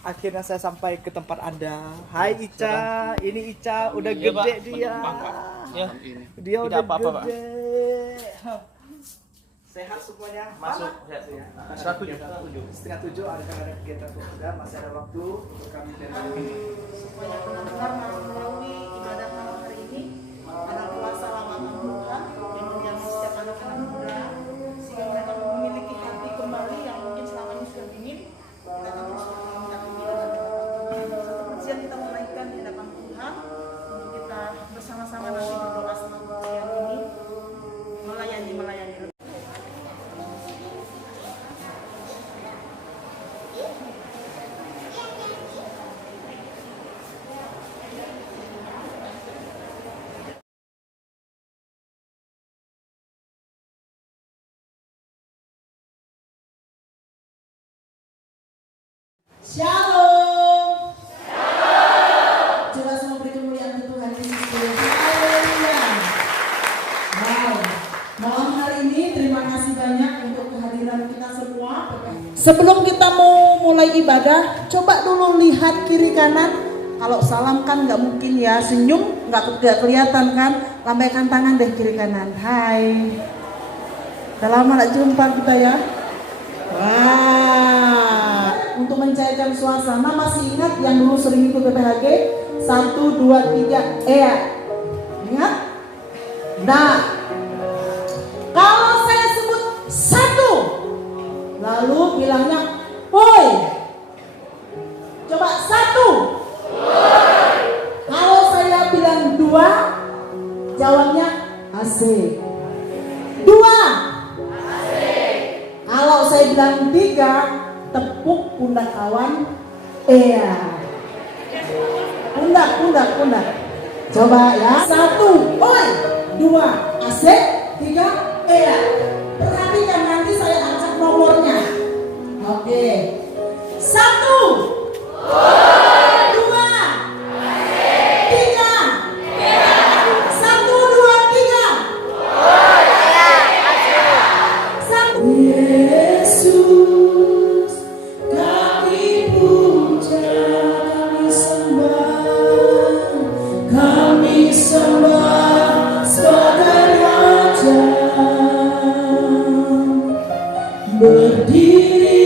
Akhirnya saya sampai ke tempat Anda. Hai Ica, ini Ica udah gede Pak. dia. Ya. Dia Tidak udah apa-apa, Pak. gede. Sehat semuanya. Masuk Mana? ya. Setengah tujuh ada kegiatan program, masih ada waktu untuk kami dari Supaya benar-benar melalui ibadah malam hari ini adalah kuasa lamaran Tuhan yang menjamu setiap anak-anak muda sehingga mereka memiliki hati kembali yang mungkin selama ini sudah dingin. Kita akan terus minta pimpinan dan doa. Satu pujian kita menaikkan di hadapan Tuhan untuk kita bersama-sama nanti berdoa selama pujian ini melayani. Shalom. Jelas memberi kemuliaan untuk Tuhan Yesus. Haleluya. Wow. Malam hari ini terima kasih banyak untuk kehadiran kita semua. Sebelum kita mau mulai ibadah, coba dulu lihat kiri kanan. Kalau salam kan nggak mungkin ya, senyum nggak kelihatan kan. Lambaikan tangan deh kiri kanan. Hai. Udah lama nggak jumpa kita ya. Wah, untuk mencairkan suasana masih ingat yang dulu sering ikut PPHG 1, 2, 3 ya. Ingat? Nah, kalau saya sebut 1 lalu bilangnya woi. Coba 1. Kalau saya bilang 2 jawabnya asik. 2. Kalau saya bilang 3, tepuk pundak kawan. Iya. Pundak. Coba ya. 1, oi. 2, asik. 3, iya. Perhatikan nanti saya acak nomornya. Oke. 1, 2, 3. 1, 2, 3. Yesus, kami puja, kami sembah sebagai Raja. Berdiri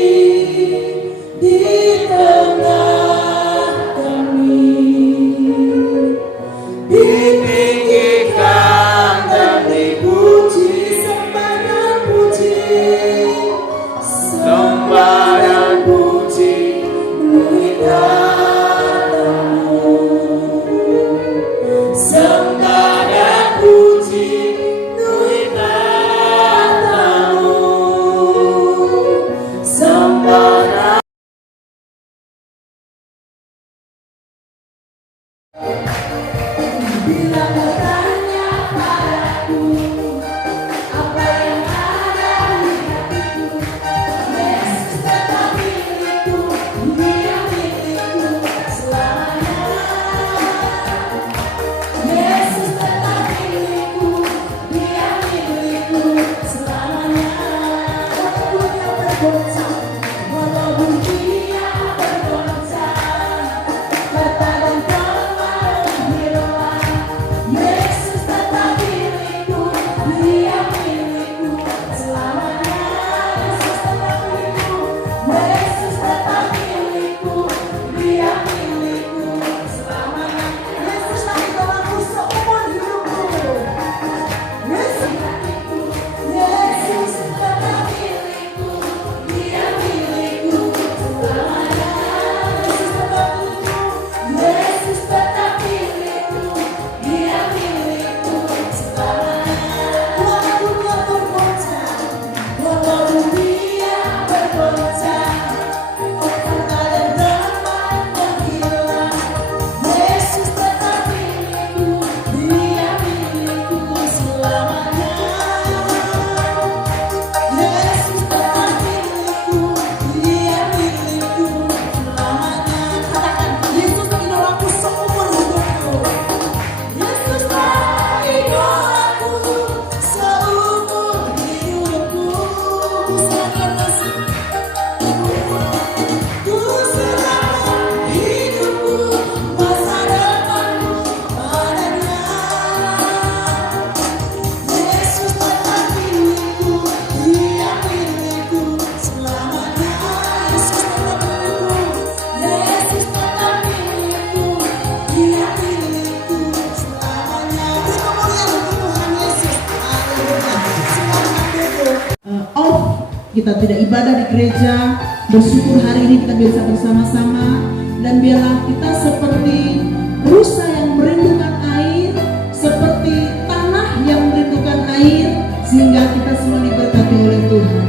kita tidak ibadah di gereja, bersyukur hari ini kita bisa bersama-sama. Dan biarlah kita seperti rusa yang merindukan air, seperti tanah yang merindukan air, sehingga kita semua diberkati oleh Tuhan.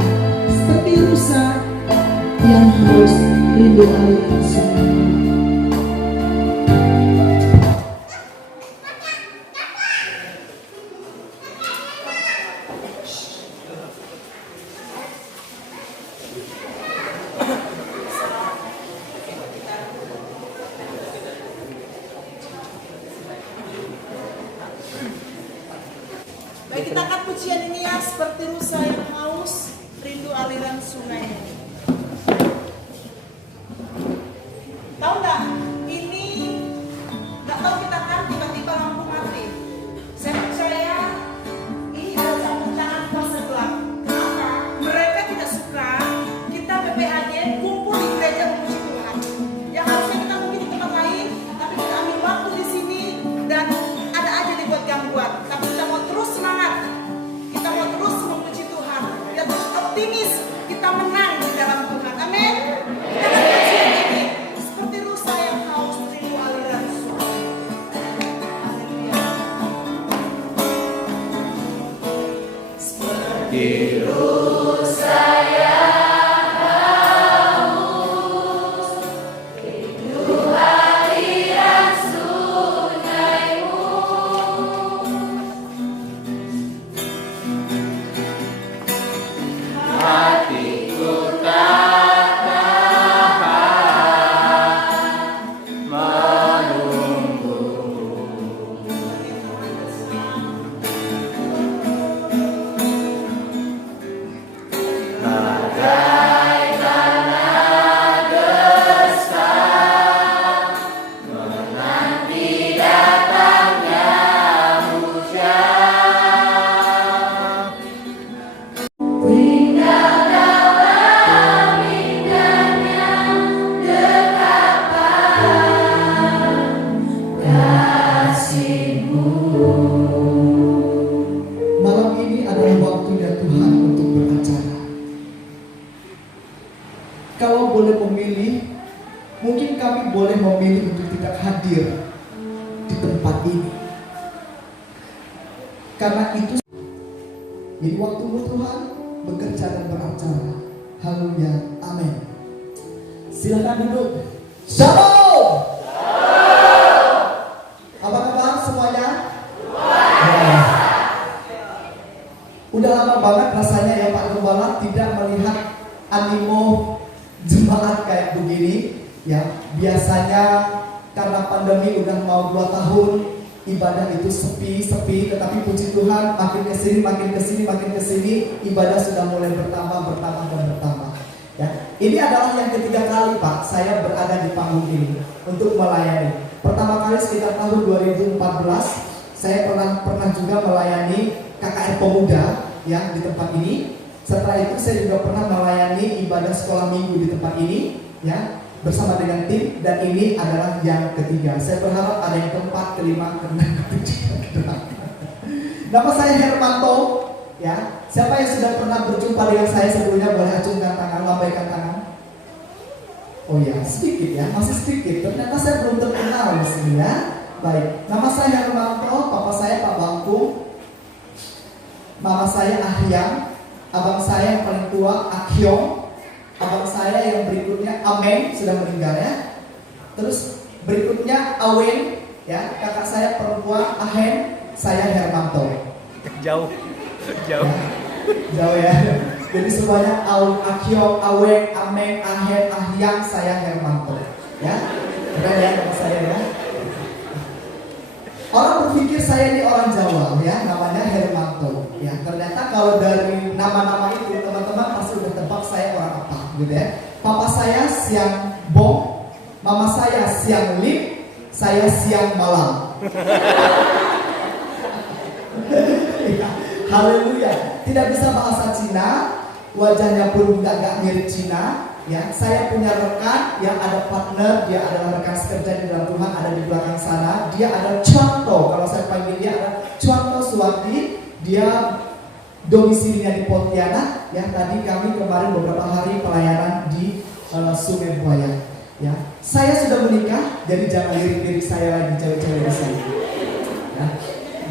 Seperti rusa yang harus rindu air sungai. Baik, kita angkat pujian ini ya, seperti rusa yang haus, rindu aliran sungai. Tahu nggak? Ini nggak tahu kita kan tiba-tiba lampu mati. Saya percaya ini ada campur tangan kuasa gelap. Kenapa? Mereka tidak suka kita PPHD kumpul di gereja memuji Tuhan. Yang harusnya kita mungkin di tempat lain, tapi kita ambil waktu di sini dan ada aja dibuat gangguan. Tapi kita mau terus semangat, kita mau terus memuji Tuhan, kita terus optimis, kita menang di dalam Tuhan. Amin. Kita akan pujian ini seperti rusa yang haus rindu aliran sungai. Haleluya. Seperti rusa yang haus, rindu aliran sungaimu. Hatiku tak tahan menunggu. Bagai tanah gersang menanti datangnya hujan. Tinggal dalam indahnya dekapan kasih-Mu. Malam ini adalah waktunya Tuhan untuk beracara. Kalau boleh memilih, mungkin kami boleh memilih untuk tidak hadir di tempat ini. Karena itu, jadi waktumu Tuhan bekerja dan beracara. Haleluya, amin. Silakan duduk. Shalom. Apa kabar semuanya? Ya. Udah lama banget rasanya ya Pak Gembala tidak melihat animo jemaat kayak begini ya. Biasanya karena pandemi udah mau 2 tahun ibadah itu sepi, tetapi puji Tuhan makin kesini ibadah sudah mulai bertambah ya. Ini adalah yang ketiga kali Pak saya berada di panggung ini untuk melayani. Pertama kali sekitar tahun 2014 saya pernah juga melayani KKR Pemuda ya di tempat ini. Setelah itu saya juga pernah melayani ibadah sekolah minggu di tempat ini ya bersama dengan tim, dan ini adalah yang ketiga. Saya berharap ada yang keempat, kelima, keenam, ketujuh, ke-8. Nama saya Hermanto ya. Siapa yang sudah pernah berjumpa dengan saya sebelumnya boleh acungkan tangan, lambaikan tangan. Oh ya, sedikit ya, masih sedikit. Ternyata saya belum terkenal di sini ya. Baik, nama saya Hermanto, papa saya Pak Bangku, mama saya Ahyang, abang saya yang paling tua Akyong, abang saya yang berikutnya Amen sudah meninggal ya. Terus berikutnya Awen ya, kakak saya perempuan Ahen, saya Hermanto. Jauh. Ya, jauh ya. Jadi semuanya Akyong, Awen, Amen, Ahen, Ahyang, saya Hermanto ya. Keren ya nama saya ya. Orang berpikir saya ini orang Jawa ya, namanya Hermanto ya. Ternyata kalau dari nama-nama itu teman-teman pasti udah tebak saya orang apa gitu ya. Papa saya siang bom, mama saya siang lip, saya siang malam. Ya, haleluya. Tidak bisa bahasa Cina, wajahnya pun gak mirip Cina. Ya, saya punya rekan yang ada partner, dia adalah rekan sekerja di dalam Tuhan, ada di belakang sana. Dia ada contoh, kalau saya panggil dia ada contoh Suwati. Dia domisilinya di Pontianak. Ya, tadi kami kemarin beberapa hari pelayanan di Sungai Buaya. Ya, saya sudah menikah, jadi jangan lirik-lirik saya lagi cewek-cewek di sini. Ya.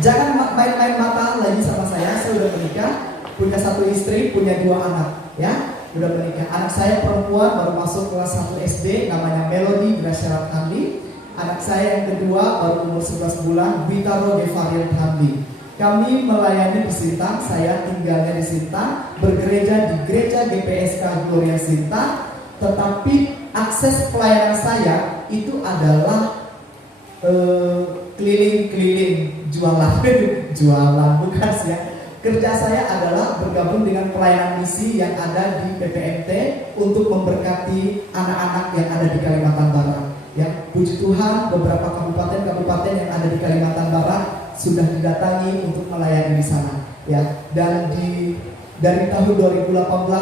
Jangan main-main mata lagi sama saya sudah menikah, punya 1 istri, punya 2 anak. Ya, sudah menikah. Anak saya perempuan baru masuk kelas 1 SD, namanya Melody Gracia Hamdi. Anak saya yang kedua baru umur 11 bulan, Bitaro Devarian Hamdi. Kami melayani di Sintang, saya tinggalnya di Sintang, bergereja di gereja GPSK Gloria Sintang, tetapi akses pelayanan saya itu adalah keliling-keliling jualan, bukan sih ya. Kerja saya adalah bergabung dengan pelayanan misi yang ada di PPMT untuk memberkati anak-anak yang ada di Kalimantan Barat. Ya, puji Tuhan beberapa kabupaten yang ada di Kalimantan Barat sudah didatangi untuk melayani di sana. Ya, dan dari tahun 2018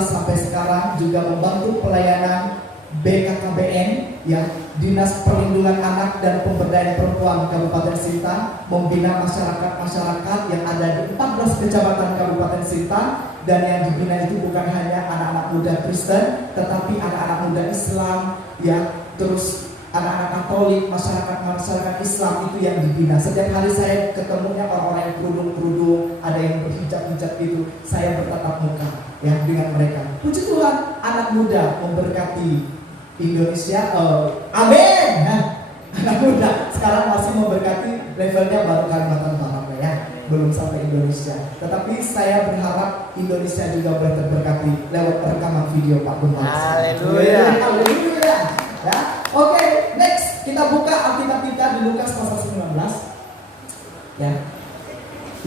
sampai sekarang juga membantu pelayanan BKKBN, ya, Dinas Perlindungan Anak dan Pemberdayaan Perempuan Kabupaten Sintang, membina masyarakat yang ada di 14 kecamatan Kabupaten Sintang, dan yang dibina itu bukan hanya anak-anak muda Kristen, tetapi anak-anak muda Islam, ya, terus anak-anak Katolik, masyarakat Islam itu yang dibina. Setiap hari saya ketemunya orang-orang yang kerudung-kerudung, ada yang berhijab-hijab itu, saya bertatap muka, ya, dengan mereka. Puji Tuhan, anak muda memberkati Indonesia, amin. Nah, anak muda sekarang masih memberkati, levelnya baru Kalimantan Barat, ya, belum sampai Indonesia. Tetapi saya berharap Indonesia juga boleh terberkati lewat rekaman video Pak Gembala. Haleluya. Haleluya. Ya, oke, next kita buka Alkitab kita di Lukas pasal 19. Ya,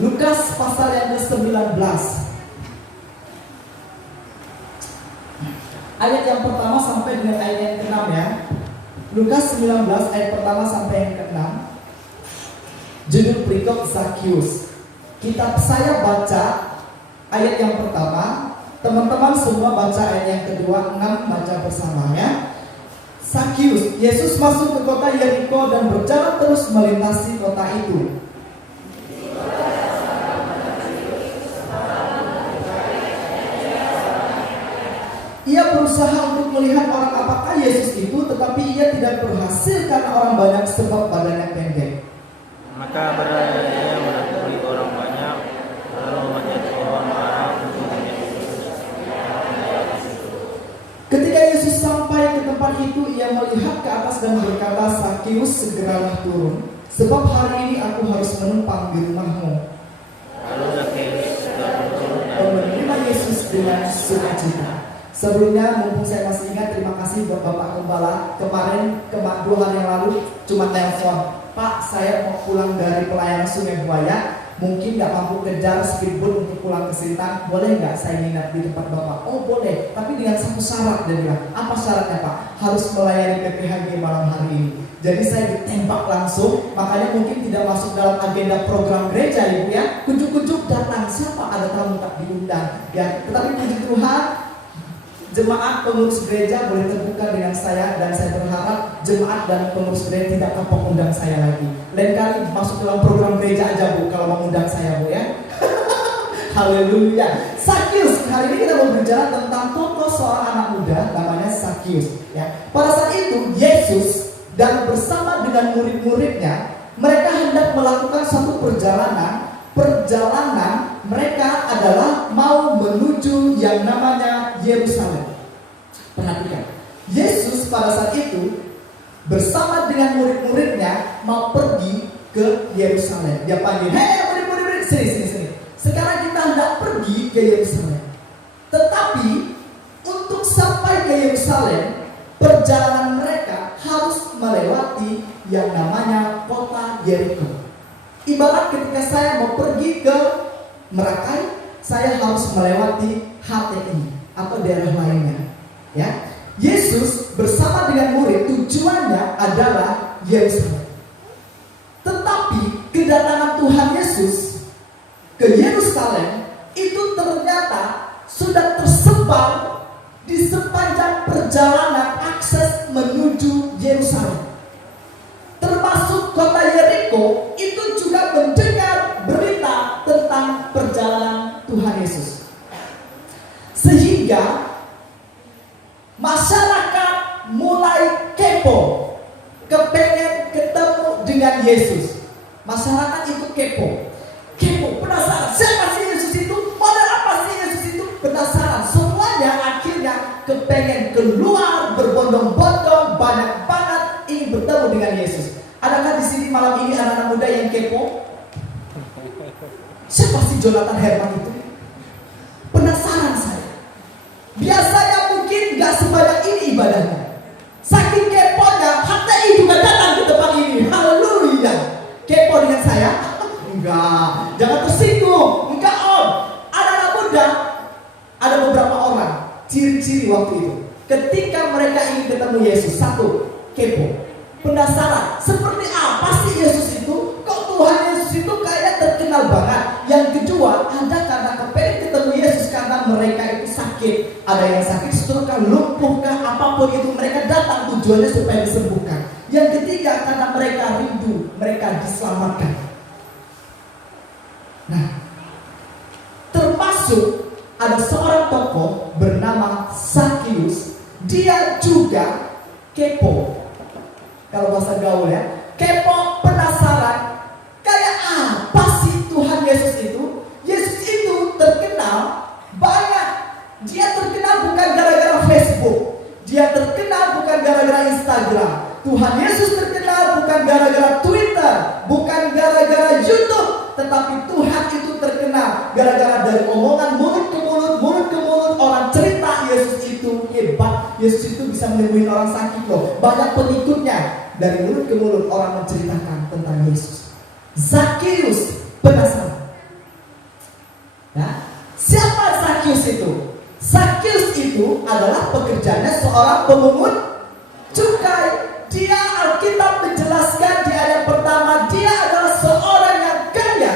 Lukas pasal yang ke-19. Ayat yang pertama sampai dengan ayat yang ke-6 ya. Lukas 19 ayat pertama sampai yang ke-6. Judul perikop Zakheus. Saya baca ayat yang pertama, teman-teman semua baca ayat yang kedua, 6 baca bersamanya. Zakheus, Yesus masuk ke kota Yeriko dan berjalan terus melintasi kota itu. Ia berusaha untuk melihat orang apakah Yesus itu, tetapi ia tidak berhasil karena orang banyak sebab badannya pendek. Maka berada ia menakutkan orang banyak, lalu memanjat pohon ara untuk Ketika Yesus sampai ke tempat itu, ia melihat ke atas dan berkata, Zakheus, segeralah turun, sebab hari ini aku harus menumpang di rumahmu. Lalu Zakheus segera turun Dan menerima Yesus dengan sukacita. Sebelumnya, mumpung saya masih ingat, terima kasih buat Bapak Gembala. Kemarin 2 hari yang lalu cuma telepon, Pak, saya mau pulang dari pelayanan Sungai Buaya, mungkin nggak mampu kejar speedboat untuk pulang ke Sintang, boleh nggak saya nginap di tempat Bapak? Oh boleh, tapi dengan satu syarat. Dia bilang, apa syaratnya Pak? Harus melayani PPHG malam hari ini. Jadi saya ditembak langsung, makanya mungkin tidak masuk dalam agenda program gereja Ibu ya. Kujuk-kujuk datang, siapa ada tamu tak diundang ya. Tetapi puji Tuhan, jemaat pengurus gereja boleh terbuka dengan saya, dan saya berharap jemaat dan pengurus gereja tidak kapok undang saya lagi. Lain kali masuk dalam program gereja aja Bu kalau mau undang saya Bu ya. Haleluya. Zakheus, hari ini kita mau bicara tentang tokoh seorang anak muda namanya Zakheus ya. Pada saat itu Yesus dan bersama dengan murid-muridnya, mereka hendak melakukan suatu perjalanan mereka adalah mau menuju yang namanya Yerusalem. Perhatikan, Yesus pada saat itu bersama dengan murid-muridnya mau pergi ke Yerusalem. Dia panggil, hei murid-murid, sini. Sekarang kita hendak pergi ke Yerusalem. Tetapi untuk sampai ke Yerusalem, perjalanan mereka harus melewati yang namanya kota Yeriko. Ibarat ketika saya mau pergi ke Merakai, saya harus melewati HTI atau daerah lainnya. Ya, Yesus bersama dengan murid tujuannya adalah Yerusalem. Tetapi kedatangan Tuhan Yesus ke Yerusalem itu ternyata sudah tersebar di sepanjang perjalanan akses menuju Yerusalem. Termasuk kota Yeriko itu juga mendengar berita tentang perjalanan Tuhan Yesus. Yesus, masyarakat itu kepo, penasaran. Siapa sih Yesus itu? Model apa sih Yesus itu? Penasaran. Semuanya akhirnya kepengen keluar berbondong-bondong, banyak banget ingin bertemu dengan Yesus. Adakah di sini malam ini anak-anak muda yang kepo? Siapa sih Jonathan Herman itu? Penasaran saya. Biasanya mungkin gak sebanyak ini ibadahnya. Saking keponya, HTI juga datang ke tempat ini. Haleluya. Kepo dengan saya? Enggak. Jangan tersinggung. Enggak om. Anak-anak muda, ada beberapa orang ciri-ciri waktu itu. Ketika mereka ingin ketemu Yesus, satu, kepo, penasaran. Seperti apa sih Yesus itu? Kok Tuhan Yesus itu kayaknya terkenal banget. Yang kedua, ada karena kepengen ketemu Yesus karena mereka itu sakit. Ada yang sakit stroke, lumpuh, apapun itu mereka datang tujuannya supaya disembuhkan. Yang ketiga, karena mereka rindu, mereka diselamatkan. Nah, termasuk ada seorang tokoh bernama Sakius. Dia juga kepo. Kalau bahasa gaul ya, kepo, penasaran. Kayak apa sih Tuhan Yesus itu? Yesus itu terkenal banyak. Dia terkenal bukan gara-gara Facebook. Dia terkenal bukan gara-gara Instagram. Tuhan Yesus terkenal bukan gara-gara Twitter, bukan gara-gara YouTube, tetapi Tuhan itu terkenal gara-gara dari omongan mulut ke mulut, orang cerita Yesus itu hebat. Yesus itu bisa menyembuhin orang sakit loh. Banyak pengikutnya. Dari mulut ke mulut orang menceritakan tentang Yesus. Zakius penasaran. Nah, siapa Zakius itu? Zakius itu adalah pekerjaannya seorang pemungut cukai. Dia, Alkitab menjelaskan di ayat pertama, dia adalah seorang yang kaya,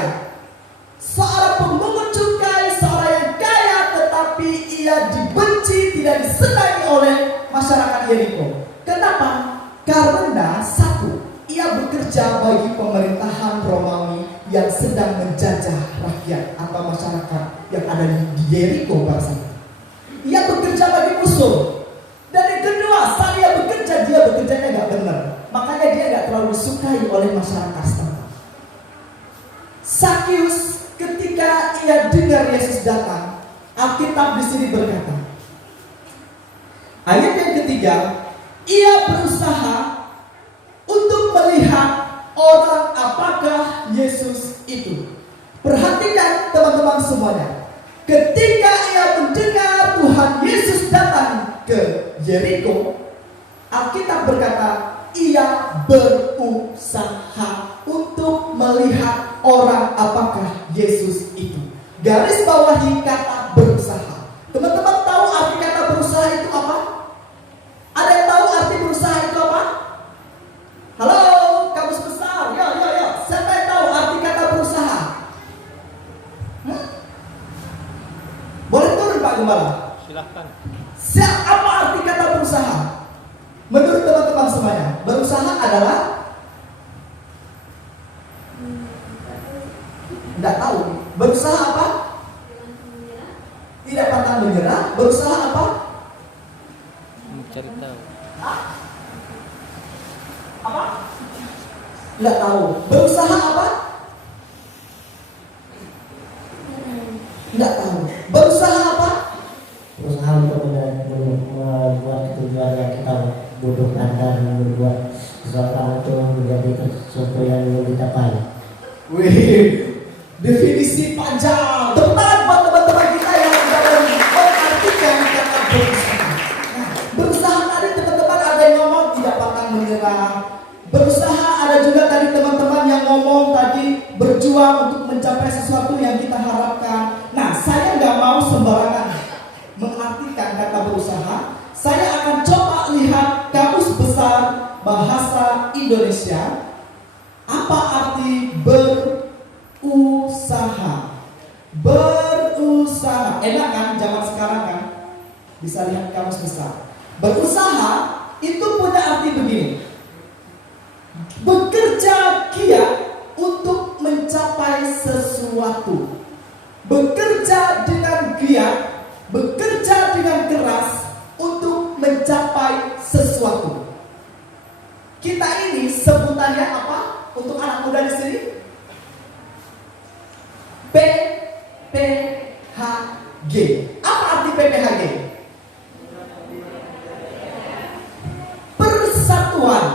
seorang pemungut cukai, seorang yang kaya, tetapi ia dibenci, tidak disenangi oleh masyarakat Yeriko. Kenapa? Karena satu, ia bekerja bagi pemerintahan Romawi yang sedang menjajah rakyat atau masyarakat yang ada di Yeriko pada saat itu. Ia bekerja bagi musuh. Dan yang kedua, saat dia bekerjanya gak benar. Makanya dia gak terlalu disukai oleh masyarakat setempat. Sakius ketika ia dengar Yesus datang, Alkitab di sini berkata, ayat yang ketiga, ia berusaha untuk melihat orang apakah Yesus itu. Perhatikan teman-teman semuanya. Ketika ia mendengar Tuhan Yesus datang ke Yeriko, Alkitab berkata, ia berusaha untuk melihat orang apakah Yesus itu. Garis bawahi kata berusaha. Teman-teman tahu arti kata berusaha itu apa? Ada yang tahu arti berusaha itu apa? Halo, kamus besar. Yo. Siapa yang tahu arti kata berusaha? Boleh turun Pak Gembala? Silahkan. Apa arti kata berusaha? Menurut teman-teman semuanya, berusaha adalah tidak tahu. Berusaha apa? Tidak pantang menyerah. Berusaha apa? Mencari tahu. Apa? Tidak tahu. Berusaha apa? Tidak tahu. Berusaha apa? Berusaha untuk membuat tujuan yang kita butuhkan dan membuat seseorang itu menjadi sesuatu yang ingin dicapai. Wih, definisi panjang. Tepat buat teman-teman kita yang dalam mengartikan kata berusaha. Nah, berusaha tadi teman-teman ada yang ngomong tidak pantang menyerah. Berusaha ada juga tadi teman-teman yang ngomong tadi berjuang untuk mencapai sesuatu yang kita harapkan. Nah, saya nggak mau sembarangan mengartikan kata berusaha. Saya akan coba lihat kamus besar bahasa Indonesia. Apa arti berusaha? Berusaha. Enak kan zaman sekarang kan? Bisa lihat kamus besar. Berusaha itu punya arti begini. Bekerja giat untuk mencapai sesuatu. Bekerja dengan giat, bekerja dengan keras untuk mencapai sesuatu. Kita ini sebutannya apa? untuk anak muda di sini? PPHG. Apa arti PPHG? Persatuan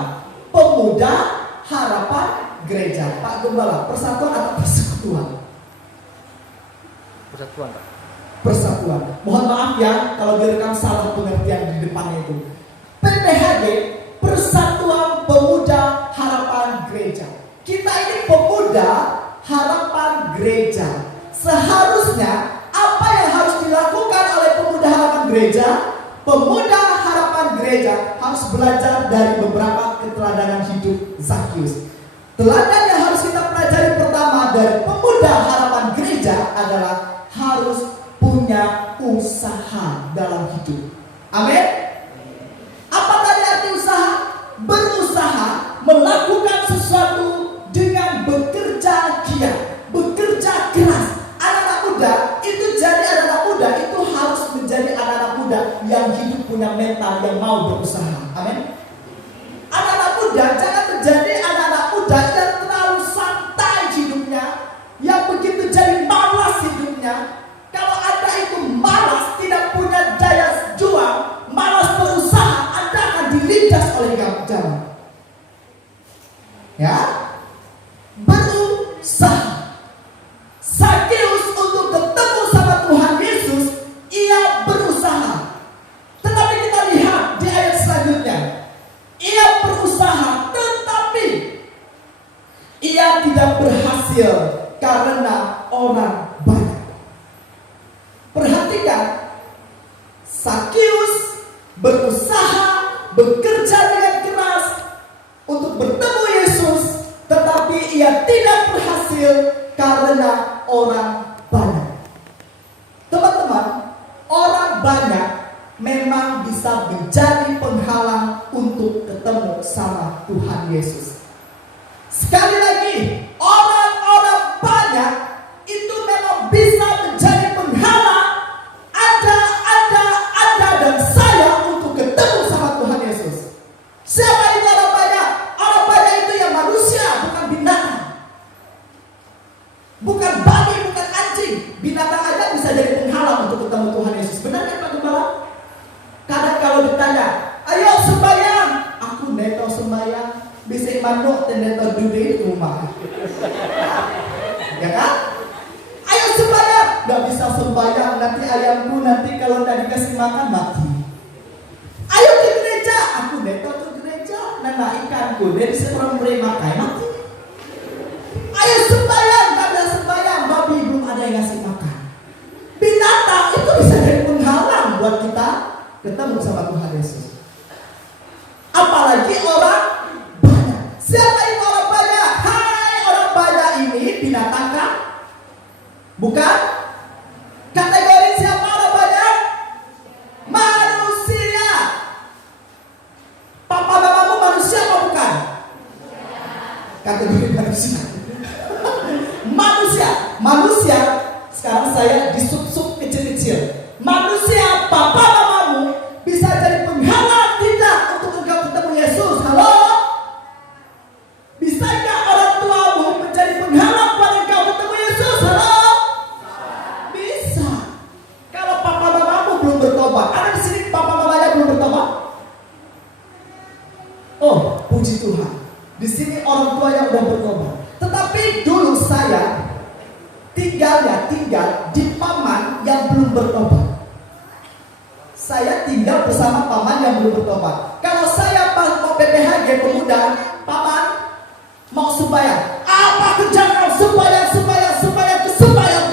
Pemuda Harapan Gereja. Pak Gembala, persatuan atau persekutuan? Persatuan, Pak. Persatuan. Mohon maaf ya kalau direkam salah pengertian di depannya itu. PPHG, Persatuan Pemuda Harapan Gereja. Kita ini pemuda harapan gereja. Seharusnya apa yang harus dilakukan oleh pemuda harapan gereja? Pemuda harapan gereja harus belajar dari beberapa keteladanan hidup Zakheus. Teladan yang harus kita pelajari pertama dari pemuda harapan gereja adalah harus punya usaha dalam hidup. Amin. Apa tadi arti usaha? Berusaha melakukan sesuatu dengan bekerja giat, bekerja keras. Anak-anak muda itu jadi anak-anak muda itu harus menjadi anak-anak muda yang hidup punya mental yang mau berusaha. Amin. Anak-anak muda jangan menjadi anak-anak muda yang terlalu santai hidupnya, yang begitu jadi malas hidupnya. Kalau Anda itu malas, tidak punya daya juang, malas berusaha, Anda akan dilindas oleh zaman. Ya, berusaha. Zakheus untuk ketemu sama Tuhan Yesus, ia berusaha. Tetapi kita lihat di ayat selanjutnya, ia berusaha, tetapi ia tidak berhasil karena orang banyak. Perhatikan, Zakheus berusaha, bekerja dengan keras untuk bertemu Yesus, tetapi ia tidak berhasil karena orang banyak. Teman-teman, orang banyak memang bisa menjadi penghalang untuk ketemu sama Tuhan Yesus. Sekali lagi, orang-orang banyak itu memang bisa menjadi penghalang Anda dan saya untuk ketemu sama Tuhan Yesus. Siapa itu orang banyak? Orang banyak itu yang manusia, bukan binatang. Bukan babi, bukan anjing. Binatang aja bisa jadi penghalang untuk ketemu Tuhan Yesus. Benar kan Pak Gembala? Kadang kalau ditanya, ayo sembahyang, aku neto sembahyang, bisa manuk dan neto dude di rumah. Ya kan? Ayo sembahyang, nggak bisa sembahyang, nanti ayamku nanti kalau nggak dikasih makan mati. Ayo ke gereja, aku neto ke gereja, nana ikanku dia bisa orang beri makan mati. Ayo sembahyang, nggak bisa sembahyang, babi belum ada yang ngasih makan. Binatang itu bisa jadi penghalang buat kita ketemu sama Tuhan Yesus. Apalagi orang banyak. Siapa itu orang banyak? Hai, orang banyak ini binatang kan? Bukan? Kategori siapa orang banyak? Manusia. Papa mamamu manusia apa bukan? Kategori manusia. Manusia. Sekarang saya di sub-sub kecil-kecil. Manusia, papa mamamu bisa jadi penghalang tidak untuk engkau ketemu Yesus. Halo? Bisakah orang tuamu menjadi penghalang buat engkau ketemu Yesus? Halo? Bisa. Kalau papa mamamu belum bertobat, ada di sini papa mamanya belum bertobat? Oh, puji Tuhan. Di sini orang tua yang sudah bertobat. Tetapi dulu saya tinggal di paman yang belum bertobat. Saya tinggal bersama paman yang belum bertobat. Kalau saya mau PPHG pemuda, paman mau sembahyang. Apa kerja kau? Sembahyang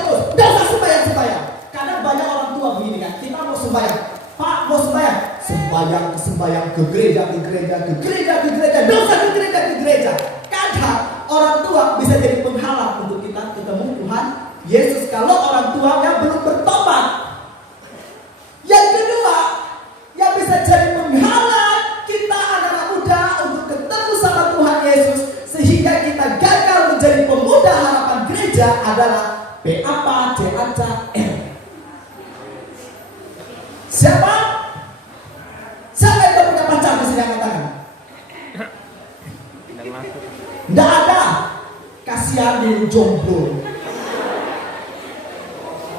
terus. Dosa sembahyang. Kadang banyak orang tua begini kan. Kita mau sembahyang. Pak mau sembahyang. Sembahyang ke gereja. Dosa ke gereja. Kadang orang tua bisa jadi penghalang untuk kita ketemu Tuhan Yesus kalau orang tuanya belum bertobat. Yang kedua, yang bisa jadi penghalang kita anak-anak muda untuk ketemu sama Tuhan Yesus sehingga kita gagal menjadi pemuda harapan gereja adalah PAPACACR. Siapa? Siapa yang punya pacar di sini angkat tangan? Tidak ada. kasihan dulu jomblo.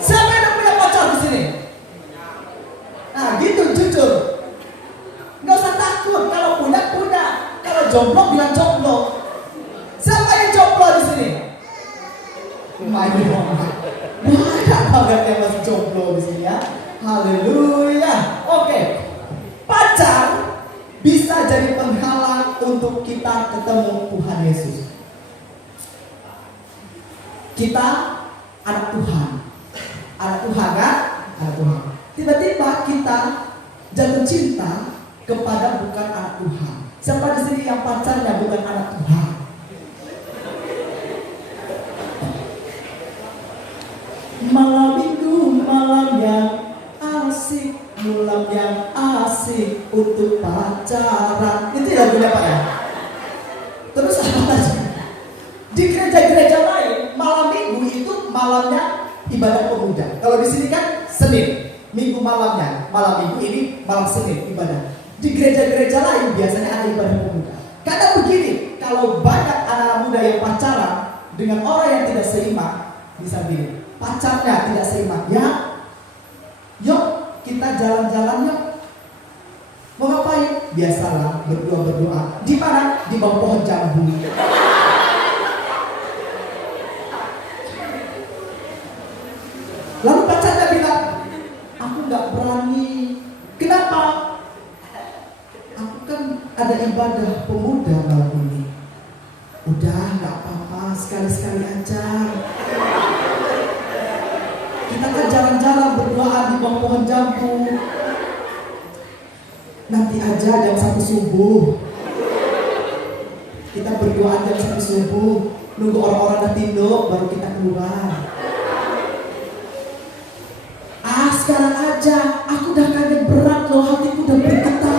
Siapa yang punya pacar di sini? Nah gitu jujur. Nggak usah takut, kalau punya. Kalau jomblo bilang jomblo. Siapa yang jomblo di sini? Banyak banget yang masih jomblo di sini ya. Haleluya. Oke. Pacar bisa jadi penghalang untuk kita ketemu Tuhan Yesus. Kita anak Tuhan. Anak Tuhan kan? Anak Tuhan. Tiba-tiba kita jatuh cinta kepada bukan anak Tuhan. Siapa di sini yang pacarnya bukan anak Tuhan? Malam minggu, malam yang asik, malam yang asik untuk pacaran. Itu ya lagunya Pak ya. Terus apa lagi? Di gereja-gereja lain malam minggu itu malamnya ibadah pemuda. Kalau di sini kan Senin, minggu malamnya. Malam minggu ini malam Senin ibadah. Di gereja-gereja lain biasanya ada ibadah pemuda. Karena begini, kalau banyak anak muda yang pacaran dengan orang yang tidak seiman, bisa begini. Pacarnya tidak seiman, ya, yuk kita jalan-jalan yuk. Mau ngapain? Biasalah berdoa. Di mana? Di bawah pohon jambu. Lalu pacarnya bilang, aku nggak berani. Kenapa? Aku kan ada ibadah pemuda malam ini. Udah nggak apa-apa, sekali-sekali aja. Kita kan jalan-jalan berdoa di bawah pohon jambu. Nanti aja jam 1 subuh. Kita berdoa jam 1 subuh. Nunggu orang-orang udah tinduk baru kita keluar. Sekarang aja, aku udah kaget berat loh, hatiku udah bergetar.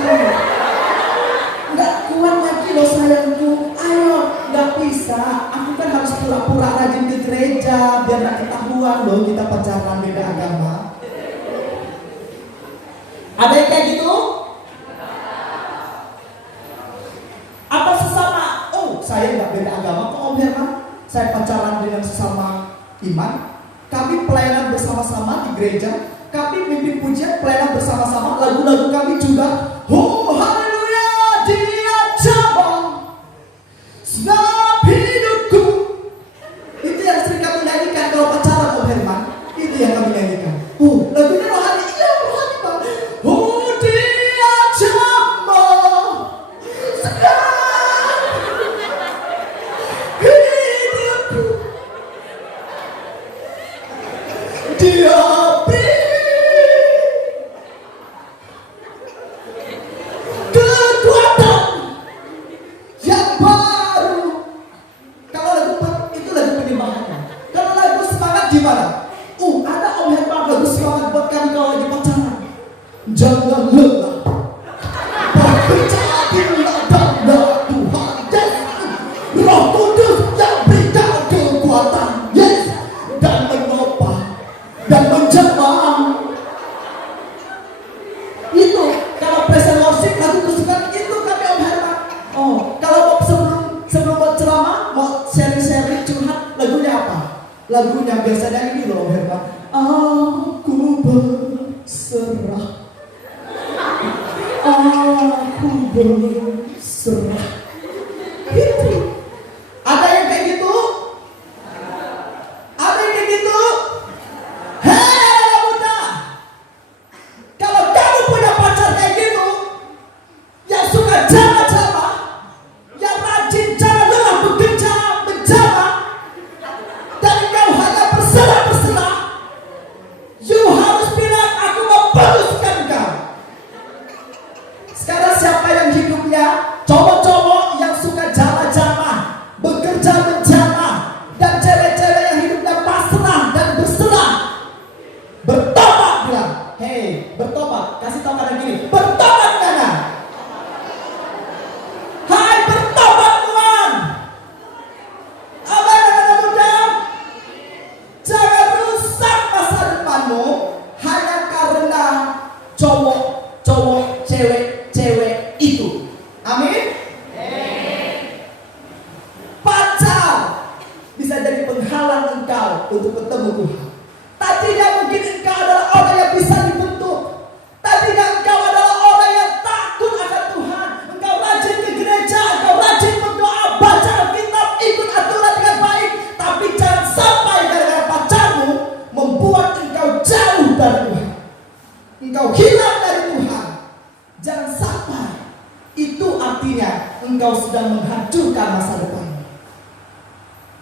Nggak kuat lagi loh sayangku. Ayo, nggak bisa. Aku kan harus pura-pura rajin ke gereja biar nggak ketahuan loh kita pacaran beda agama. Ada yang kayak gitu? Apa sesama? Oh, saya nggak beda agama kok Om Herman. Saya pacaran dengan sesama iman. Kami pelayanan bersama-sama di gereja. Kami mimpin pujian pelayanan bersama-sama. Lagu-lagu kami juga. Oh haleluya, Dia cabang sebab hidupku. Itu yang sering kami nyanyikan kalau pacaran Om Herman. Itu yang kami nyanyikan. Oh lagunya rohani. Iya rohani Pak. Oh Dia cabang sebab hidupku. Dia jangan lelah berkecatilah tanda Tuhan Yesus, Roh Kudus yang berikan kekuatan Yesus dan menopang dan menjamah. Itu kalau present worship lagu kesukaan itu kami Om Herman. Oh kalau sebelum mau ceramah mau sharing curhat lagunya apa? Lagunya biasanya ini loh Om Herman. Aku berserah. Aku berserah. Itu. Ada yang kayak gitu? Ada yang kayak gitu? Hei muda, kalau kamu punya pacar kayak gitu, yang suka jama-jama, yang rajin jangan lelah bekerja menjama, dan kau hanya berserah-berserah, you harus bilang aku mau putuskan kau. Sekarang siapa yang hidupnya cowok-cowok artinya engkau sedang menghancurkan masa depan.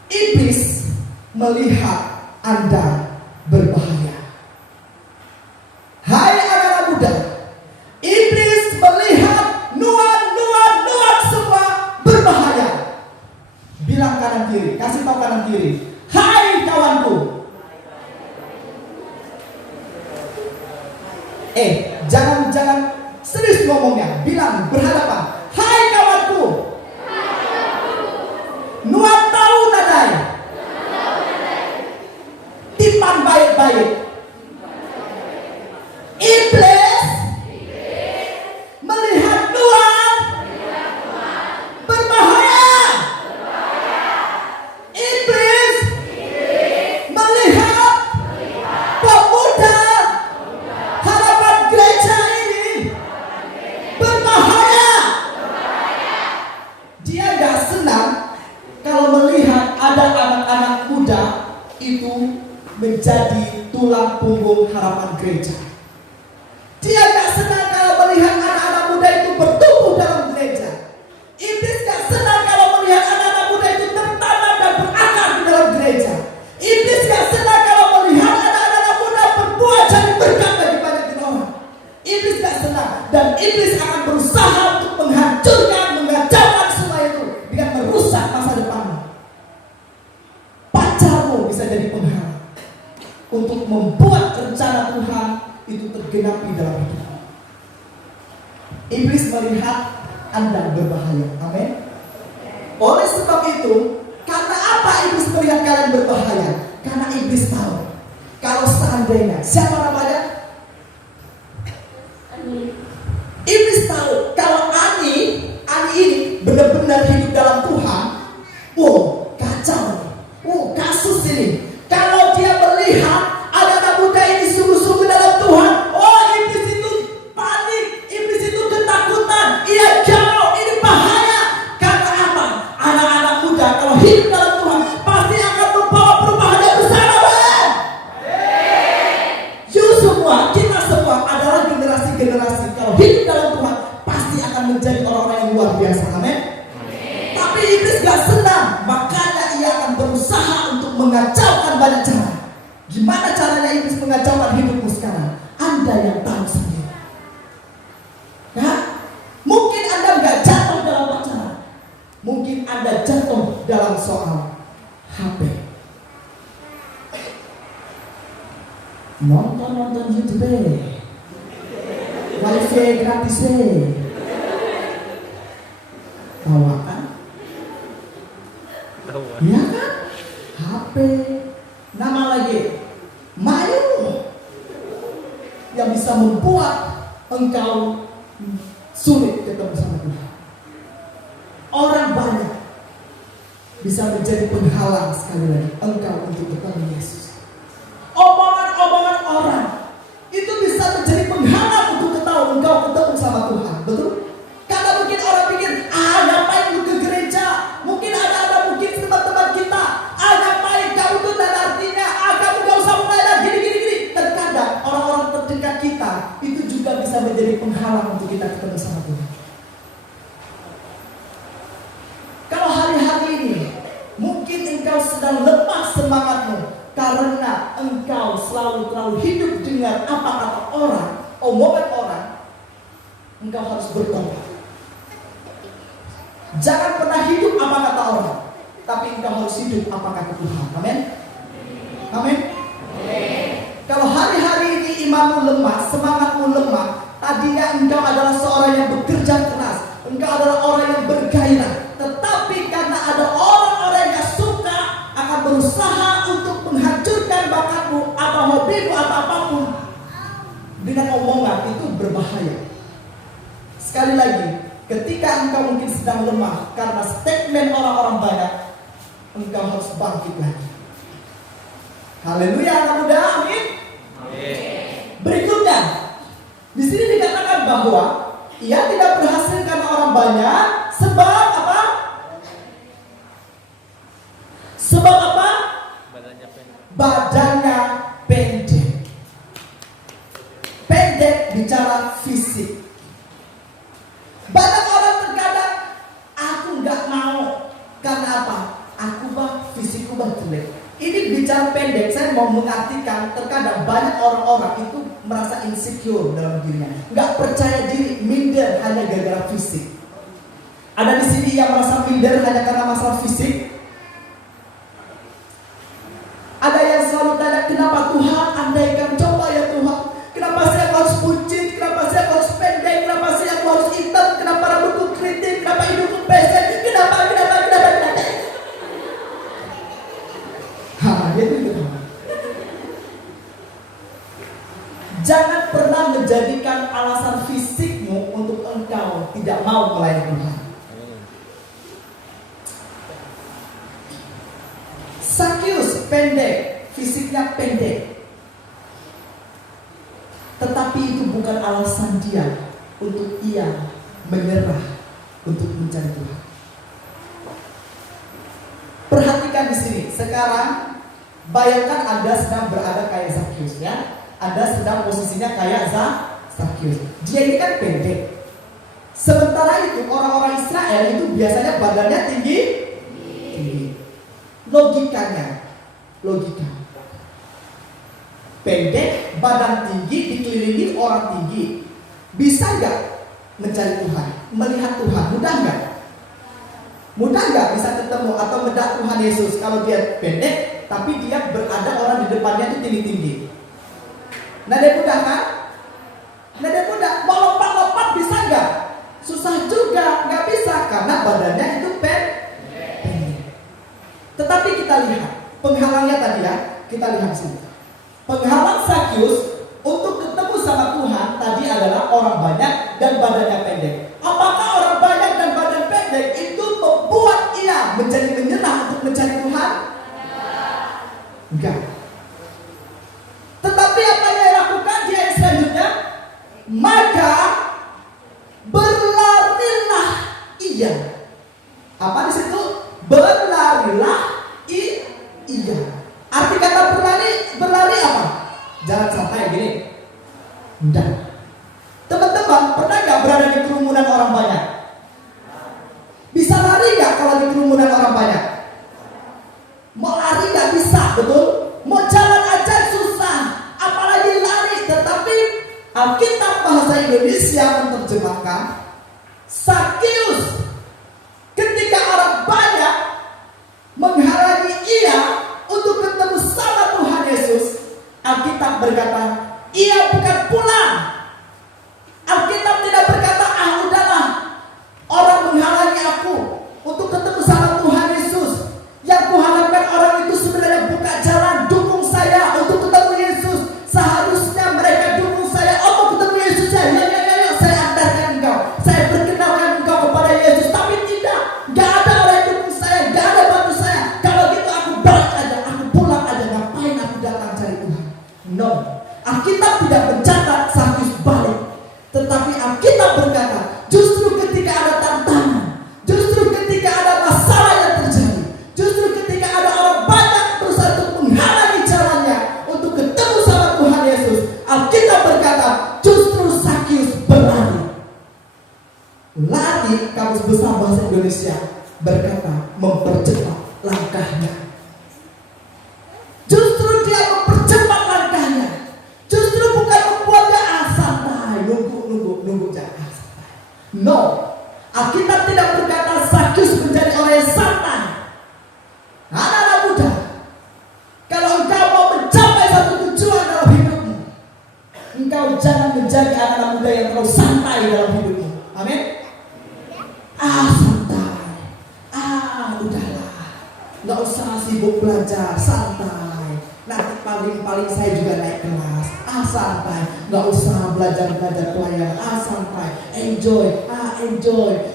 Iblis melihat Anda berbahaya. Hai anak-anak muda, iblis melihat nuan semua berbahaya. Bilang kanan kiri, kasih tahu kanan kiri, hai kawanku. Jangan serius ngomongnya, bilang berhadapan, hai kawanku. Nuan tahu nadai, tipan baik-baik. Iblis melihat Tuhan berbahaya. Iblis melihat pemuda harapan gereja ini berbahaya. Dia gak senang kalau melihat ada anak-anak muda itu menjadi tulang punggung harapan gereja. Dia gak senang kalau melihat anak-anak muda itu bertumbuh dalam gereja. Iblis gak senang kalau melihat anak-anak muda itu tertanam dan berakar di dalam gereja. Iblis gak senang kalau melihat anak-anak muda berbuah jadi berkat bagi banyak orang. Iblis gak senang, dan iblis akan berusaha untuk menghancurkan, mengacaukan semua itu dengan merusak masa depanmu. Pacarmu bisa jadi penghalang untuk membuat rencana Tuhan itu tergenapi dalam hidupmu. Iblis melihat Anda berbahaya. Amin. Oleh sebab itu, karena apa iblis melihat kalian berbahaya? Karena iblis tahu kalau seandainya, siapa namanya? Iblis tahu kalau Ani ini benar-benar hidup dalam Tuhan. Kacau. Kasus ini. Kalau dia melihat anak-anak muda ini sungguh-sungguh dalam Tuhan, iblis itu panik, iblis itu ketakutan, ia jauh, ini bahaya. Karena apa? Anak-anak muda kalau hidup dalam Tuhan pasti akan membawa perubahan yang besar. Kita semua adalah generasi-generasi kalau hidup dalam Tuhan pasti akan menjadi orang-orang yang luar biasa. Amin. Tapi iblis gak senang, makanya ia akan berusaha untuk mengacaukan banyak cara. Gimana caranya iblis mengacaukan hidupmu sekarang? Anda yang tahu sendiri. Mungkin Anda gak jatuh dalam pacaran, mungkin Anda jatuh dalam soal HP. Nonton YouTube, wifi gratis, bawa kan? Iya kan? HP, nama lagi Mayu, yang bisa membuat engkau sulit ketemu sama Tuhan. Orang banyak bisa menjadi penghalang sekali lagi engkau untuk ketemu Yesus. Omongan-omongan orang itu bisa menjadi penghalang untuk ketahui engkau ketemu sama Tuhan. Betul? Karena mungkin orang pikir, ngapain lu ke gereja? Mungkin ada mungkin teman-teman kita, ngapain kamu tuh, dan artinya kamu gak usah mulai gini. Terkadang orang-orang terdekat kita itu juga bisa menjadi penghalang untuk kita ketemu sama Tuhan. Kalau hari-hari ini mungkin engkau sedang lemah semangatmu karena engkau selalu hidup dengan apa kata orang, omongan orang, engkau harus bertobat. Jangan pernah hidup apa kata orang, tapi engkau harus hidup apa kata Tuhan. Amin. Amin. Kalau hari-hari ini imanmu lemah, semangatmu lemah, tadinya engkau adalah seorang yang bekerja keras, engkau adalah orang yang bergairah, tetapi karena ada orang-orang yang suka akan berusaha untuk menghancurkan bakatmu atau hobimu atau apapun dengan omongan, itu berbahaya. Sekali lagi, ketika engkau mungkin sedang lemah karena statement orang-orang banyak, engkau harus bangkit lagi. Haleluya anak muda, amin. Berikutnya, di sini dikatakan bahwa ia tidak berhasil karena orang banyak, sebab apa? Sebab apa? Badannya pendek. Pendek bicara fisik. Banyak orang terkadang not too late. Ini bicara pendek, saya mau mengartikan terkadang banyak orang-orang itu merasa insecure dalam dirinya, nggak percaya diri, minder hanya gara-gara fisik. Ada di sini yang merasa minder hanya karena masalah fisik. Ada yang selalu tanya, kenapa Tuhan andaikan coba ya Tuhan, kenapa saya harus buncit, kenapa saya harus pendek, kenapa saya harus hitam, kenapa rambutku keriting, kenapa hidupku pesek, kenapa. Itu. Jangan pernah menjadikan alasan fisikmu untuk engkau tidak mau melayani Tuhan. Sakyus pendek, fisiknya pendek, tetapi itu bukan alasan dia untuk ia menyerah untuk mencari Tuhan. Perhatikan di sini. Sekarang bayangkan Anda sedang berada kayak Sakyus, ya. Anda sedang posisinya kayak Sakyus. Dia ini kan pendek. Sementara itu orang-orang Israel itu biasanya badannya tinggi. Logika. Pendek, badan tinggi, dikelilingi orang tinggi. Bisa nggak mencari Tuhan, melihat Tuhan? Mudah nggak? Mudah nggak bisa ketemu atau melihat Tuhan Yesus kalau dia pendek, tapi dia berada orang di depannya itu tinggi-tinggi? Nada mudah kan? Nada mudah. Mau lompat-lompat bisa nggak? Susah juga, nggak bisa karena badannya itu pendek. Tetapi kita lihat penghalangnya tadi ya, kita lihat sini. Penghalang Sakyus untuk ketemu sama Tuhan tadi adalah orang banyak dan badannya pendek. Apakah orang banyak dan badan pendek itu membuat ia menjadi menyerah untuk mencari Tuhan? Enggak. Tetapi apa yang dia lakukan di ayat selanjutnya? Maka berlarilah ia. Apa di situ? Berlarilah ia. Arti kata berlari apa? Jalan santai gini. Enggak. Teman-teman, pernah nggak berada di kerumunan orang banyak? Bisa lari nggak kalau di kerumunan orang banyak? Mau lari nggak bisa, betul? Mau jalan aja susah, apalagi lari. Tetapi Alkitab bahasa Indonesia menerjemahkan Sakyus ketika orang banyak menghalangi ia untuk ketemu sama Tuhan Yesus. Alkitab berkata, ia bukan pulang. Alkitab tidak berkata, udahlah, orang menghalangi aku untuk ketemu sama Tuhan Yesus. Yang kuharapkan orang itu sebenarnya buka jalan, dukung saya untuk ketemu Yesus. Seharusnya mereka dukung saya, mau ketemu Yesus ya, ya, saya antarkan engkau, saya perkenalkan engkau kepada Yesus. Tapi tidak, gak ada orang yang dukung saya, gak ada bantu saya. Kalau gitu aku balik aja, aku pulang aja, ngapain aku datang cari Tuhan? No, Alkitab tidak mencatat Sakyus balik. Tetapi Alkitab berkata, justru ketika ada tantangan, justru ketika ada masalah yang terjadi, justru ketika ada orang banyak berusaha untuk menghalangi jalannya untuk ketemu sama Tuhan Yesus, Alkitab berkata, justru Sakyus berlari. Lari, Kamus Besar Bahasa Indonesia berkata, mempercepat langkahnya. Justru dia mempercepat langkahnya. Justru bukan membuatnya santai, nunggu jangan santai. No, Alkitab tidak berkata Sakyus menjadi orang yang santai. Anak-anak muda, kalau engkau mau mencapai satu tujuan dalam hidupmu, engkau jangan menjadi anak-anak muda yang terlalu santai dalam hidupmu. Amin. Santai. Udahlah, nggak usah sibuk belajar, santai. Nanti paling saya juga naik kelas. Santai, nggak usah belajar pelayanan. Santai, enjoy.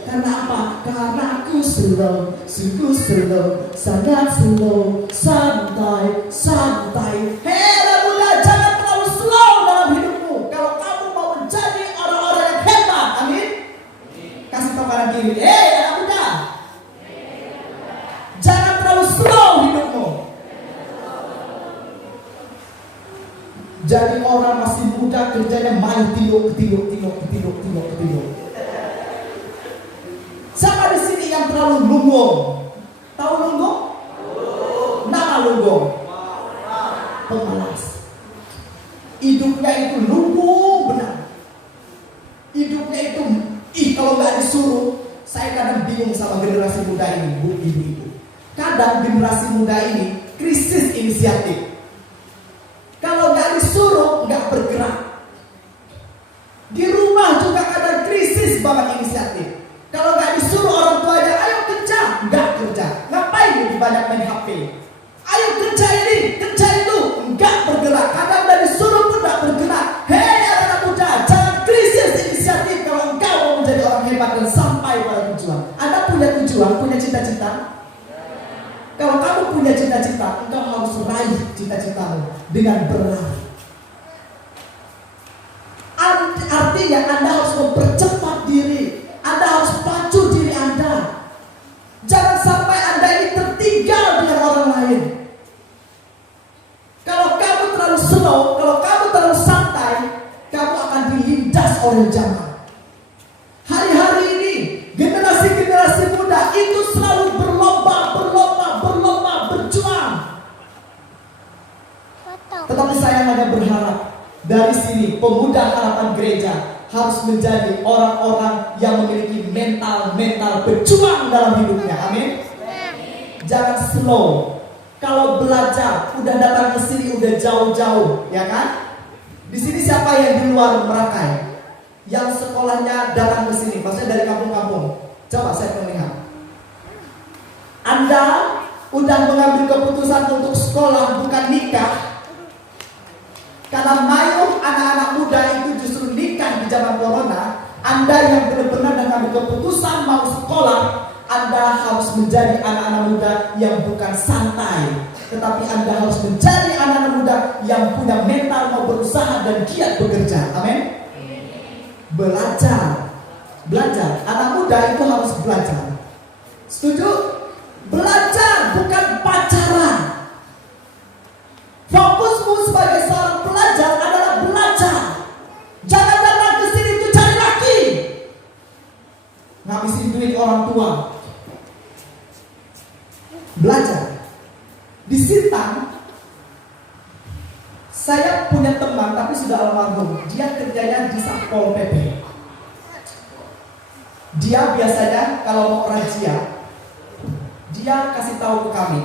Karena apa? Karena aku slow, sungguh slow, sangat slow, santai. Hei muda, jangan terlalu slow dalam hidupmu. Kalau kamu mau menjadi orang-orang yang hebat, amin. Kasih tau kanan kiri, anak muda, jangan terlalu slow hidupmu. Jadi orang masih muda kerjanya main tidur. Siapa di sini yang terlalu lunglung? Tahu lunglung? Nah, Saya kadang bingung sama generasi muda ini, Bu, Ibu. Kadang generasi muda ini krisis inisiatif. Kalau nggak disuruh, nggak bergerak. Di rumah juga kadang krisis banget inisiatif. Kalau nggak disuruh orang tuanya, ayo kerja, nggak kerja. Ngapain lebih banyak main HP? Ayo kerja ini, kerja itu, nggak bergerak. Kadang nggak disuruh pun nggak bergerak. Hei anak muda, jangan krisis inisiatif kalau engkau mau menjadi orang hebat dan sampai pada tujuan. Anda punya tujuan, punya cita-cita. Kalau kamu punya cita-cita, engkau harus raih cita-citamu dengan berlari. Artinya Anda harus mempercepat diri. Anda harus pacu diri Anda. Jangan sampai Anda ini tertinggal dengan orang lain. Kalau kamu terlalu slow, kalau kamu terlalu santai, kamu akan dilindas oleh zaman. Hari-hari ini generasi-generasi muda itu selalu berlomba, berjuang. Tetapi saya hanya berharap dari sini pemuda harapan gereja harus menjadi orang-orang yang memiliki mental berjuang dalam hidupnya. Amin. Jangan slow. Kalau belajar udah datang ke sini udah jauh-jauh, ya kan? Di sini siapa yang di luar Merakai? Yang sekolahnya datang ke sini, maksudnya dari kampung-kampung. Coba saya melihat. Anda udah mengambil keputusan untuk sekolah bukan nikah. Karena mayoritas anak-anak muda itu justru nikah di zaman corona. Anda yang benar-benar mengambil keputusan mau sekolah, Anda harus menjadi anak-anak muda yang bukan santai, tetapi Anda harus menjadi anak-anak muda yang punya mental mau berusaha dan giat bekerja. Amin. Belajar. Anak muda itu harus belajar. Setuju? Belajar bukan pacaran. Fokusmu sebagai seorang pelajar adalah belajar. Jangan datang ke sini untuk cari laki, ngabisin duit orang tua. Belajar. Di Sintang, saya punya teman tapi sudah almarhum. Dia kerjanya di Satpol PP. Dia biasanya kalau mau razia, dia kasih tahu ke kami,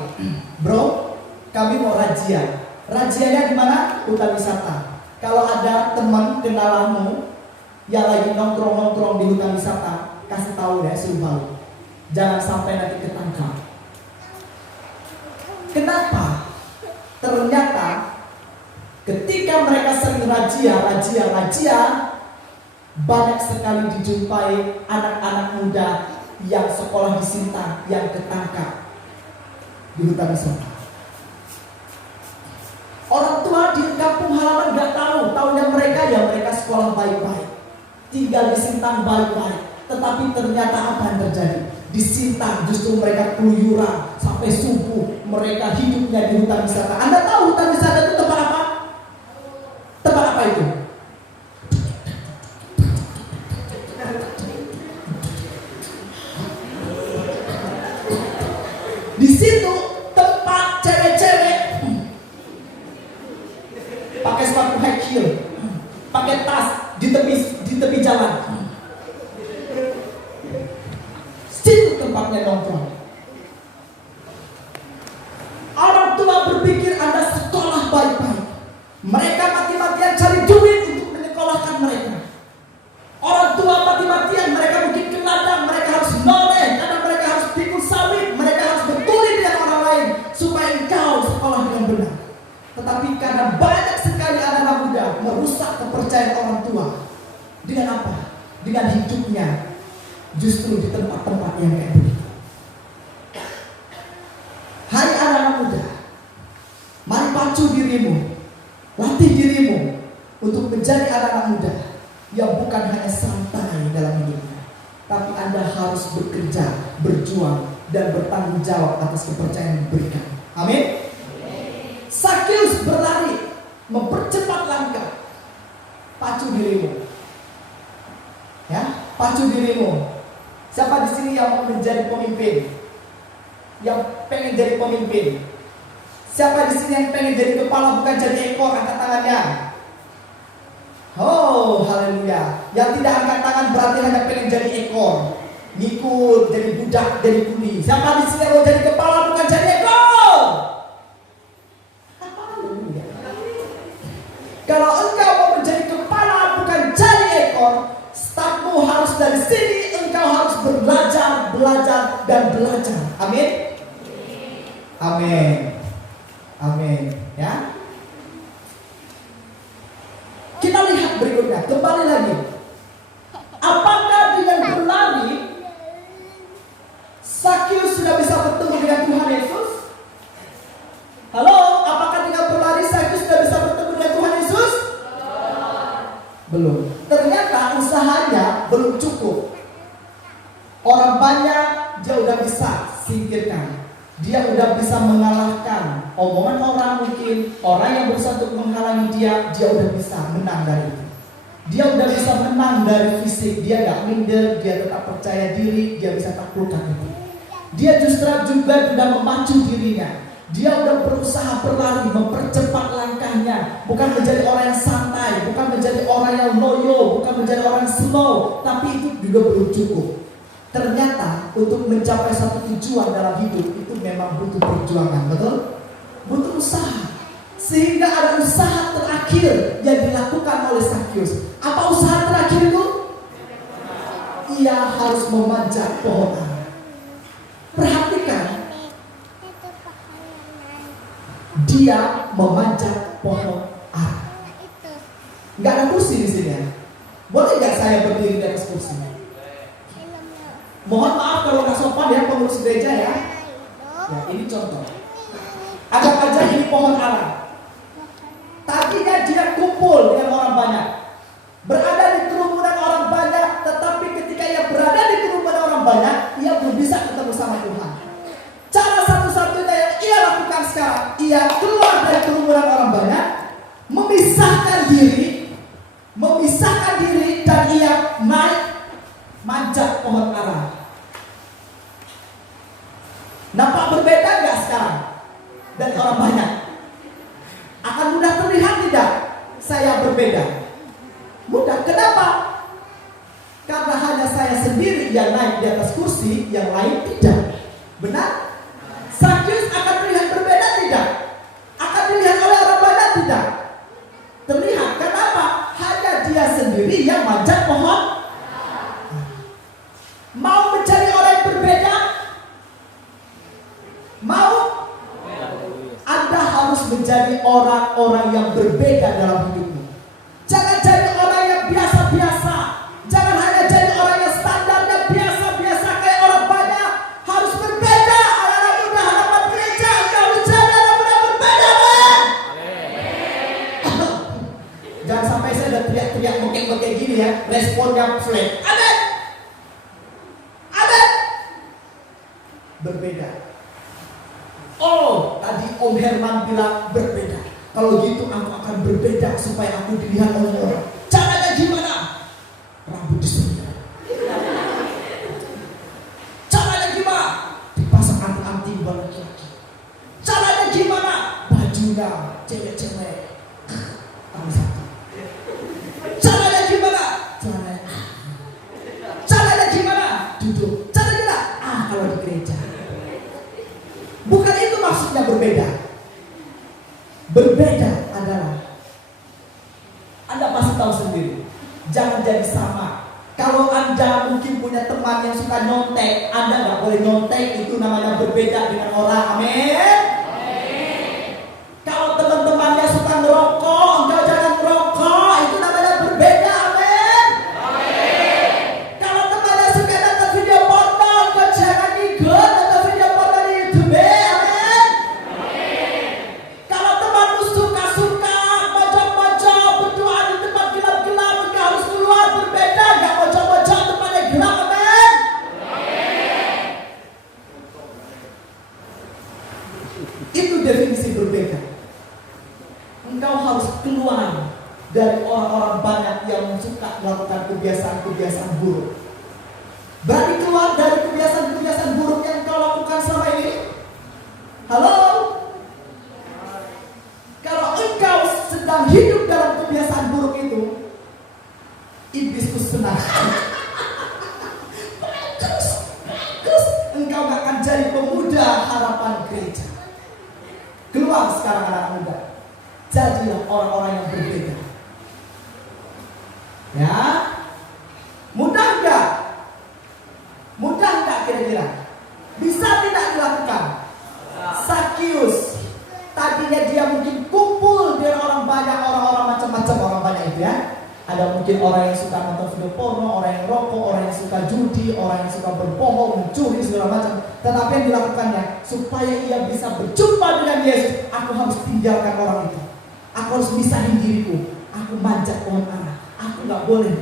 bro, kami mau razia. Rajianya di mana? Hutan wisata. Kalau ada teman kenalanmu yang lagi nongkrong di hutan wisata, kasih tahu ya, suruh. Jangan sampai nanti ketangkap. Kenapa? Ternyata ketika mereka sering razia, banyak sekali dijumpai anak-anak muda yang sekolah di Sintang yang ketangkap di hutan wisata. Orang tua di kampung halaman gak tahu, taunya mereka sekolah baik-baik, tinggal di Sintang baik-baik. Tetapi ternyata apa yang terjadi? Di Sintang justru mereka keluyuran sampai subuh. Mereka hidupnya di hutan wisata. Anda tahu hutan wisata itu tempat apa? Tempat apa itu? Di situ tempat cewek-cewek pakai sepatu high heel, pakai tas di tepi jalan. Situ tempatnya nongkrong. Orang tua berpikir Anda sekolah baik-baik. Mereka mati-matian cari duit untuk menyekolahkan mereka. Orang tua mati-matian, mereka mungkin ke ladang, mereka harus noleh, karena mereka harus pikul sawit, mereka harus berkulit dengan orang lain supaya engkau sekolah dengan benar. Tetapi karena banyak sekali anak-anak muda merusak kepercayaan orang tua. Dengan apa? Dengan hidupnya justru di tempat-tempat yang kayak begitu. Hai anak-anak muda, mari pacu dirimu, latih dirimu untuk menjadi anak-anak muda yang bukan hanya santai dalam hidupnya, tapi Anda harus bekerja, berjuang, dan bertanggung jawab atas kepercayaan yang diberikan. Amin. Sakeus berlari, mempercepat langkah. Pacu dirimu. Ya, pacu dirimu. Siapa di sini yang mau menjadi pemimpin? Yang pengen jadi pemimpin? Siapa di sini yang pengen jadi kepala bukan jadi ekor? Angkat tangannya. Oh, haleluya. Yang tidak angkat tangan berarti hanya pengen jadi ekor. ngikut, jadi budak, jadi kuli. Siapa di sini mau jadi kepala bukan jadi ekor? Haleluya. Kalau engkau mau menjadi kepala bukan jadi ekor, startmu harus dari sini. Engkau harus belajar, belajar, dan belajar. Amin. Amin. Amin. Ya. Kita lihat berikutnya. Kembali lagi. Apakah dengan berlari Sakyus sudah bisa bertemu dengan Tuhan Yesus? Halo, apakah dengan berlari Sakyus sudah bisa bertemu dengan Tuhan Yesus? Belum. Ternyata usahanya belum cukup. Orang banyak dia udah bisa singkirkan. Dia udah bisa mengalahkan omongan orang, mungkin orang yang berusaha untuk menghalangi dia udah bisa menang dari itu. Dia udah bisa menang dari fisik. Dia gak minder, dia tetap percaya diri, dia bisa taklukkan itu. Dia justru juga sudah memacu dirinya. Dia udah berusaha berlari, mempercepat langkahnya. Bukan menjadi orang yang santai, bukan menjadi orang yang loyo, bukan menjadi orang yang slow. Tapi itu juga belum cukup. Ternyata untuk mencapai satu tujuan dalam hidup itu memang butuh perjuangan, betul? Butuh usaha. Sehingga ada usaha terakhir yang dilakukan oleh Sakyus. Apa usaha terakhir itu? Ia harus memanjat pohon ara. Perhatikan. Dia memanjat pohon ara. Gak ada kursi di sini ya. Boleh gak saya berdiri di atas kursi? Mohon maaf kalau nggak sopan ya pengurus gereja ya. Ya ini contoh. Anggap aja ini pohon ara. Tadinya dia kumpul dengan orang banyak, berada di kerumunan orang banyak, tetapi ketika ia berada di kerumunan orang banyak, ia belum bisa ketemu sama Tuhan. Cara satu-satunya yang ia lakukan sekarang, ia keluar dari kerumunan orang banyak, memisahkan diri dan ia naik manjat pohon ara. Nampak berbeda nggak sekarang dari orang banyak? Akan mudah terlihat tidak? Saya berbeda. Mudah. Kenapa? Karena hanya saya sendiri yang naik di atas kursi, yang lain tidak. Benar? Sakyus akan terlihat berbeda tidak? Akan dilihat oleh orang banyak tidak? Terlihat. Kenapa? Hanya dia sendiri yang manjat pohon. Mau mencari orang yang berbeda? Mau? Anda harus menjadi orang-orang yang berbeda dalam hidupmu. Jangan jadi orang yang biasa-biasa. Jangan hanya jadi orang yang standarnya biasa-biasa kayak orang banyak. Harus berbeda. Anak-anak muda harapan gereja, Anda menjadi anak muda berbeda, man. Jangan sampai saya udah teriak-teriak mungkin gini ya. Responnya flat. Amin. Berbeda. Oh, tadi Om Herman bilang berbeda. Kalau gitu aku akan berbeda supaya aku dilihat oleh orang. Caranya gimana? Rambut disetrika. Caranya gimana? Dipasang anting-anting buat laki-laki. Caranya gimana? Bajunya cewek-cewek. Tambah satu. Caranya gimana? Caranya gimana? Duduk. Caranya gimana? Kalau di gereja. Bukan itu maksudnya berbeda. Berbeda adalah Anda pasti tahu sendiri. Jangan jadi sama. Kalau Anda mungkin punya teman yang suka nyontek, Anda nggak boleh nyontek. Itu namanya berbeda dengan orang. Amin. Kalau teman-temannya suka ngerokok, Anda jangan ngerokok. Itu namanya berbeda. Amin. Kalau temannya suka nonton video porno, Anda jangan ikut nonton video porno di YouTube. Amin. Kalau temanmu suka mojok-mojok berdoa di tempat gelap-gelap, Anda harus keluar. Berbeda, nggak mojok-mojok tempatnya gelap. Amin. Itu definisi berbeda. Engkau harus keluar dari orang-orang banyak yang suka melakukan kebiasaan-kebiasaan buruk. Berarti keluar dari kebiasaan-kebiasaan buruk yang engkau lakukan selama ini. Halo? Kalau engkau sedang hidup dalam kebiasaan buruk itu, iblis itu senang. Terus menjadi pemuda harapan gereja. Keluar sekarang anak muda, jadilah orang-orang yang berbeda. Ya, mudah enggak? Mudah enggak kira-kira? Bisa tidak dilakukan? Sakius, tadinya dia mungkin kumpul dengan orang banyak, orang-orang macam-macam orang banyak itu ya. Ada mungkin orang yang suka nonton video porno, orang yang rokok, orang yang suka judi, orang yang suka berbohong, mencuri segala macam. Tetapi yang dilakukannya supaya ia bisa berjumpa dengan Yesus, aku harus tinggalkan orang itu. Aku harus misahin diriku. Aku manjat pohon ara. Aku nggak boleh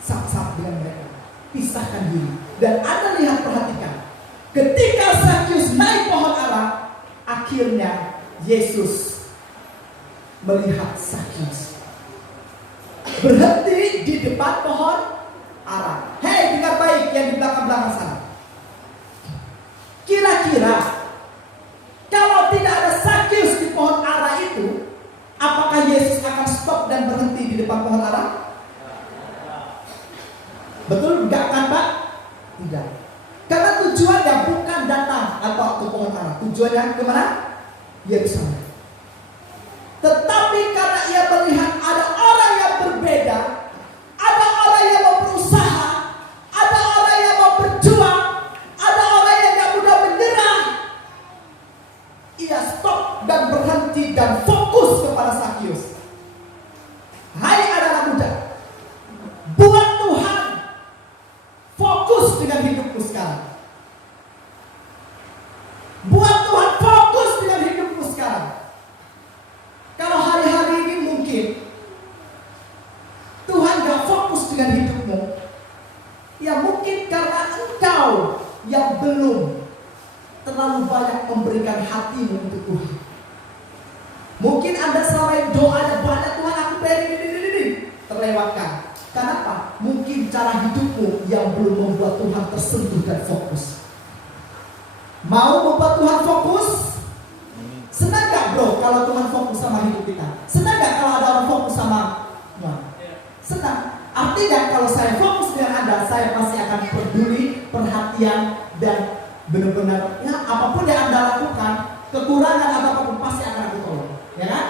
sap-sap dengan mereka. Pisahkan diri. Dan Anda lihat, perhatikan, ketika Sakius naik pohon ara, akhirnya Yesus melihat Sakius berhenti di depan pohon ara. Hei, dengar baik yang di belakang-belakang sana. Kira-kira kalau tidak ada Sakius di pohon ara itu, apakah Yesus akan stop dan berhenti di depan pohon ara? Betul enggak kan Pak? Tidak. Karena tujuannya bukan datang atau ke pohon ara. Tujuannya kemana? Yerusalem. Tetapi karena ia melihat ada orang yang berbeda, ada orang yang mau berusaha, ada orang yang mau berjuang, ada orang yang gak mudah menyerah, ia stop dan berhenti dan fokus kepada Sakius. Hai anak-anak muda, buat Tuhan fokus dengan hidupmu sekarang. Buat Tuhan fokus dengan hidupmu sekarang. Kalau hari-hari ini mungkin Tuhan gak fokus dengan hidupmu, ya mungkin karena engkau yang belum terlalu banyak memberikan hatimu untuk Tuhan. Mungkin Anda selama ini doanya banyak, Tuhan aku pengen ini, terlewatkan. Kenapa? Mungkin cara hidupmu yang belum membuat Tuhan tersentuh dan fokus. Mau membuat Tuhan fokus? Senang gak bro kalau Tuhan fokus sama hidup kita? Senang gak kalau ada orang fokus sama Tuhan? Senang. Artinya kalau saya fokus dengan Anda, saya pasti akan peduli, perhatian, dan benar-benar ya apapun yang Anda lakukan, kekurangan atau apapun pasti akan aku tolong. Ya kan?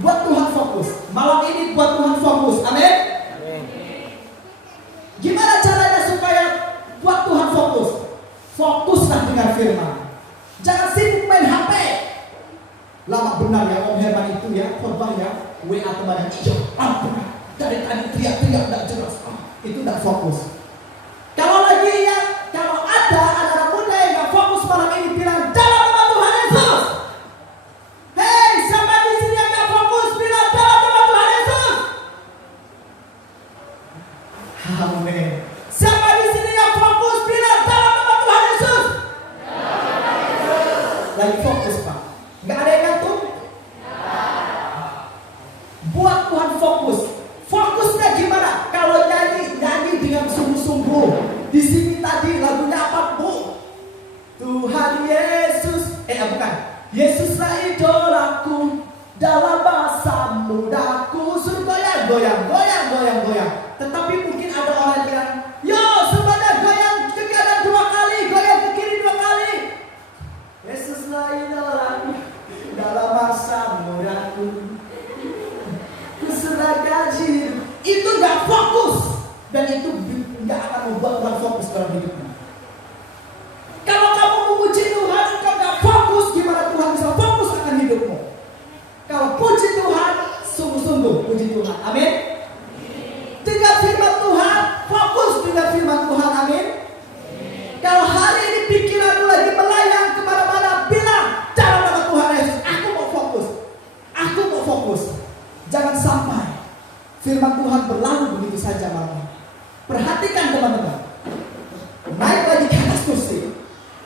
Buat Tuhan fokus. Malam ini buat Tuhan fokus. Amin. Gimana caranya supaya buat Tuhan fokus? Fokuslah dengan firman. Jangan sibuk main HP. Lama benar ya Om Herman itu ya, khotbah ya, WA teman yang iya, ampun, dari tadi teriak-teriak tidak jelas, itu tidak fokus. Kalau lagi ya, kalau ada anak muda yang nggak fokus malam ini, bilang dalam nama Tuhan Yesus. Hei, siapa di sini yang nggak fokus, bilang dalam nama Tuhan Yesus. Amin. Siapa di sini yang fokus, bilang dalam nama Tuhan Yesus. Lagi fokus Pak. Gak ada yang ngantuk? Buat Tuhan fokus. Fokusnya gimana? Kalau nyanyi dengan sungguh-sungguh. Di sini tadi lagunya apa Bu? Tuhan Yesus. Bukan. Yesuslah idolaku dalam masa mudaku. Suruh goyang, goyang, goyang, goyang, goyang. Tetapi mungkin ada orang yang bilang, yo semuanya goyang ke kanan 2 kali, goyang ke kiri 2 kali. Yesuslah idolaku dalam masa mudaku, kuserahkan hidup. Itu gak fokus, dan itu gak akan membuat orang fokus dalam hidupnya. Kalau kamu memuji Tuhan, engkau gak fokus, gimana Tuhan bisa fokus akan hidupmu? Kalau puji Tuhan, sungguh-sungguh puji Tuhan. Amin. Dengar firman Tuhan, fokus dengan firman Tuhan. Amin. Kalau hari ini pikiranmu lagi melayang kemana-mana, bilang dalam nama Tuhan Yesus, aku mau fokus. Aku mau fokus. Jangan sampai firman Tuhan berlalu begitu saja malam. Perhatikan teman-teman. Naik lagi ke atas kursi.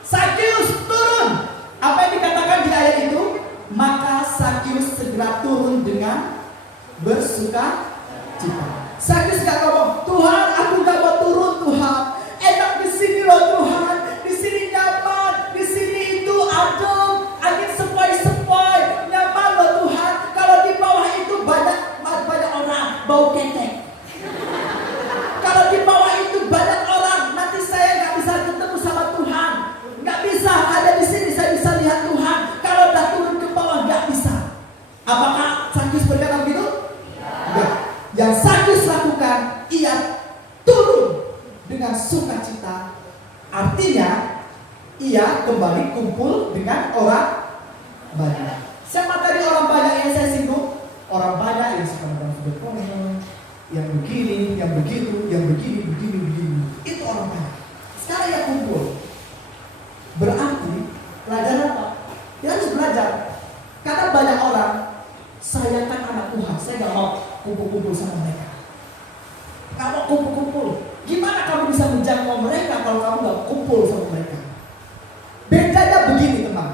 Sakius turun. Apa yang dikatakan di ayat itu? Maka Sakius segera turun dengan bersuka cita. Sakius gak ngomong, Tuhan aku gak mau turun Tuhan. Enak di sini loh Tuhan. Di sini nyaman. Di sini itu adem. Angin sepoi-sepoi. Nyaman loh Tuhan. Kalau di bawah itu banyak orang bau ketek. Kalau di bawah itu banyak orang, nanti saya gak bisa ketemu sama Tuhan. Gak bisa ia kembali kumpul dengan orang banyak. Siapa tadi orang banyak yang saya singgung? Orang banyak yang suka mendengar berkomen, yang begini, yang begitu, yang begini. Itu orang banyak. Sekarang ia kumpul. Berarti belajar apa? Dia harus belajar. Karena banyak orang, saya kan anak Tuhan, saya gak mau kumpul-kumpul sama mereka. Gak mau kumpul-kumpul. Gimana kamu bisa menjangkau mereka kalau kamu gak kumpul sama mereka? Bedanya begini teman.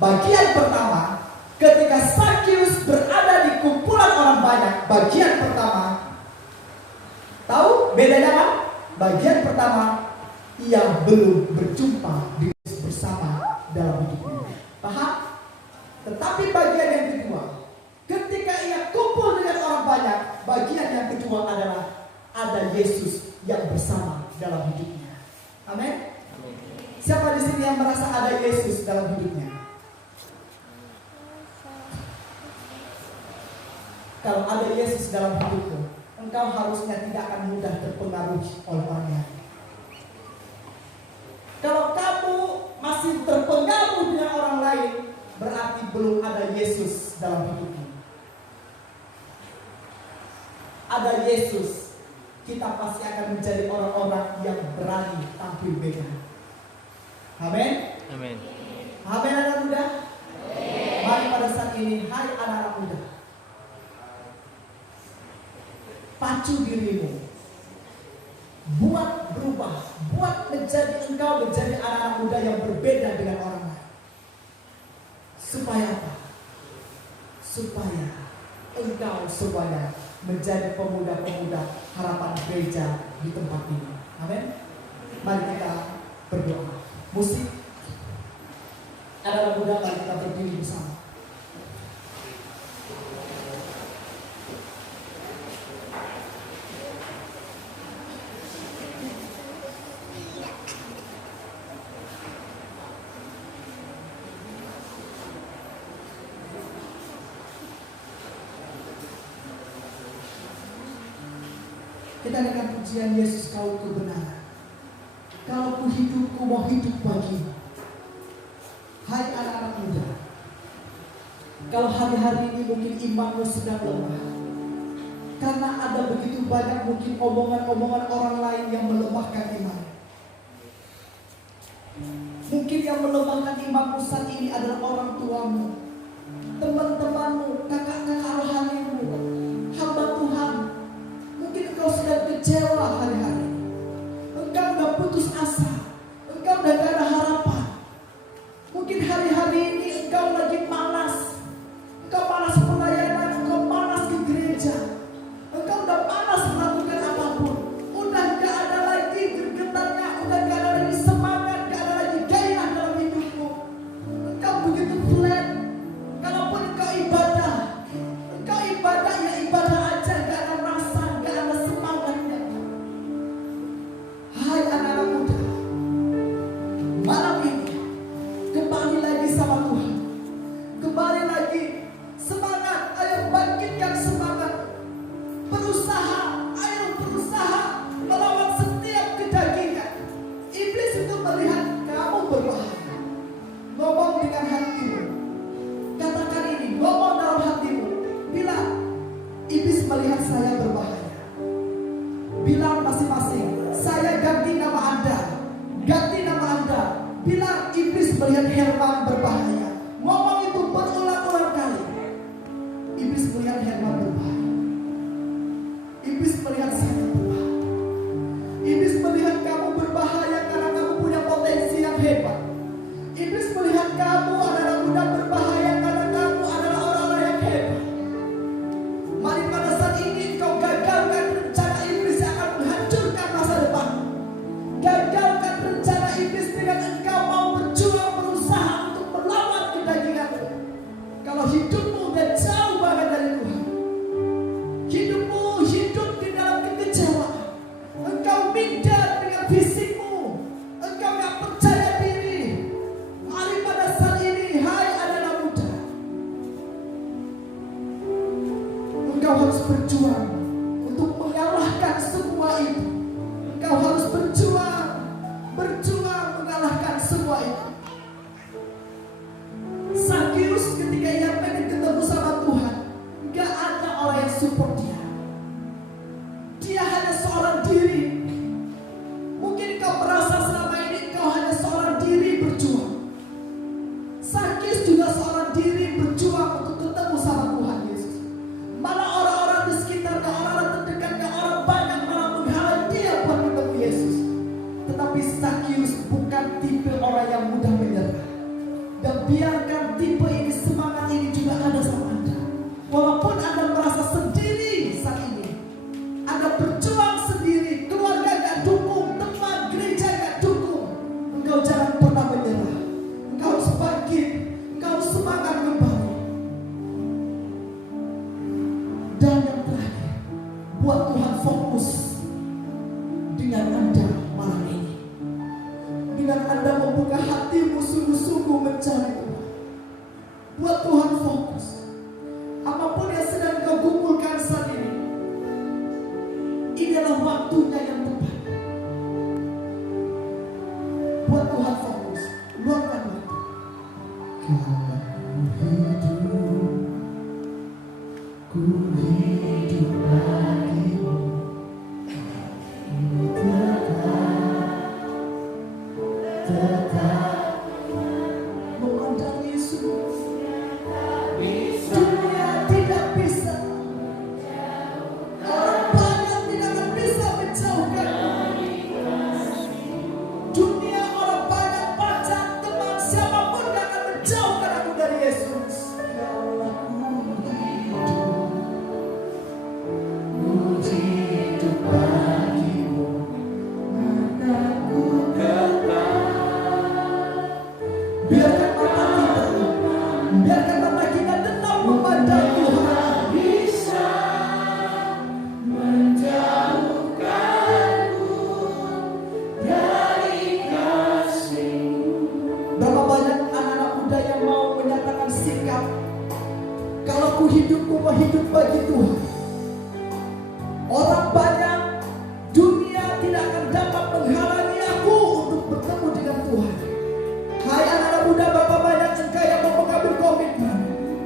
Bagian pertama, ketika Sakius berada di kumpulan orang banyak, bagian pertama, tahu bedanya apa? Bagian pertama, ia belum berjumpa di bersama dalam hidupnya. Paham? Tetapi bagian yang kedua, ketika ia kumpul dengan orang banyak, bagian yang kedua adalah ada Yesus yang bersama dalam hidupnya. Amin. Siapa di sini yang merasa ada Yesus dalam hidupnya? Kalau ada Yesus dalam hidupmu, engkau harusnya tidak akan mudah terpengaruh oleh orang lain. Kalau kamu masih terpengaruh dengan orang lain, berarti belum ada Yesus dalam hidupmu. Ada Yesus, kita pasti akan menjadi orang-orang yang berani tampil beda. Amin. Amin. Amin anak muda. Mari pada saat ini, hai anak-anak muda, pacu dirimu, buat berubah, buat engkau menjadi anak-anak muda yang berbeda dengan orang lain. Supaya apa? Supaya engkau semuanya menjadi pemuda-pemuda harapan gereja di tempat ini. Amin. Mari kita berdoa. Musik, anak-anak muda, mari kita berdiri bersama. Kita dengan pujian Yesus, kau kebenaran. Kalau ku hidup, ku mau hidup bagimu. Hai anak-anak muda, kalau hari-hari ini mungkin imanmu sedang lemah, karena ada begitu banyak mungkin omongan-omongan orang lain yang melemahkan iman. Mungkin yang melemahkan imanmu saat ini adalah orang tuamu, teman-temanmu, kakak-kakak rohanimu, hamba Tuhan. Mungkin engkau sedang kecewa hari-hari. Engkau sudah putus asa. Engkau sudah tidak ada harapan. Mungkin hari-hari ini engkau lagi malas. Engkau malas pelayanan. Engkau malas ke gereja. Engkau sudah malas melakukan apapun. Udah tidak ada lagi gergetannya. Udah tidak ada lagi semangat. Tidak ada lagi gairah dalam hidupmu. Engkau begitu flat. Kalaupun engkau ibadah ya ibadah aja. Tidak ada rasa. Tidak ada semangatnya. Hai anak-anak muda, malam ini kembali lagi sama Tuhan. Kembali lagi semangat. Ayo bangkitkan semangat. Berusaha. Ayo berusaha melawan setiap kedagingan. Iblis itu melihat kamu berbahaya. Ngomong dengan hatimu. Katakan ini, ngomong dalam hatimu. Bilang, iblis melihat saya berbahaya. Bilang masing-masing, saya ganti nama Anda. Ganti nama Anda. Bilang iblis melihat Herman berbahaya. Ngomong itu berulang-ulang kali. Iblis melihat Herman berbahaya. Iblis melihat saya berbahaya. Iblis melihat kamu berbahaya karena kamu punya potensi yang hebat. Iblis melihat kamu anak muda berbahaya karena kamu adalah orang-orang yang hebat. Mari pada saat ini engkau gagalkan rencana iblis yang akan menghancurkan masa depan. Gagalkan rencana iblis dengan engkau mau berjuang berusaha untuk melawan kedaginganmu. Kalau hidupmu udah jauh banget dari Tuhan, hidupmu hidup di dalam kekecewaan, engkau minder dengan fisikmu, engkau gak percaya diri, Bapak Ibu. Sakyus ketika ia pengen ketemu sama Tuhan, gak ada orang yang support dia. Dia hanya seorang diri. Mungkin kau merasa selama ini kau hanya seorang diri berjuang. Sakyus juga seorang diri berjuang untuk ketemu sama Tuhan Yesus. Malah orang-orang di sekitarnya, orang-orang terdekatnya, orang banyak malah menghalang dia buat ketemu Yesus. Tetapi Sakyus bukan tipe orang yang mudah menyerah. Dan biarkan tipe ini, semangat ini juga ada sama Anda. Walaupun Anda merasa sendiri saat ini, Anda berjuang sendiri, keluarga gak dukung, teman gereja gak dukung, engkau jangan pernah menyerah. Engkau harus bangkit, engkau harus semangat kembali. Dan yang terakhir, buat Tuhan fokus dengan Anda malam ini. Dengan Anda membuka hatimu sungguh-sungguh mencari Tuhan. Buat Tuhan fokus. Apapun yang sedang kau gumulkan saat ini, ini adalah waktunya yang tepat. Buat Tuhan fokus. Luangkan waktu. Ku hidup bagimu, tetap memandang Yesus. Dunia tidak bisa, orang banyak tidak akan bisa menjauhkan. Dunia, orang banyak, pacar, teman, siapapun tidak akan menjauhkan aku dari Yesus. Ya Allah, ku hidup bagimu, mataku biarkan mata kita tetap memandang Tuhan. Bisa menjauhkanku dari kasih-Mu. Berapa banyak anak-anak muda yang mau menyatakan sikap, kalau ku hidup bagi Tuhan. Orang banyak, dunia tidak akan dapat menghalangi aku untuk bertemu dengan Tuhan. Hai anak-anak muda, berapa banyak engkau yang mau mengambil komitmen,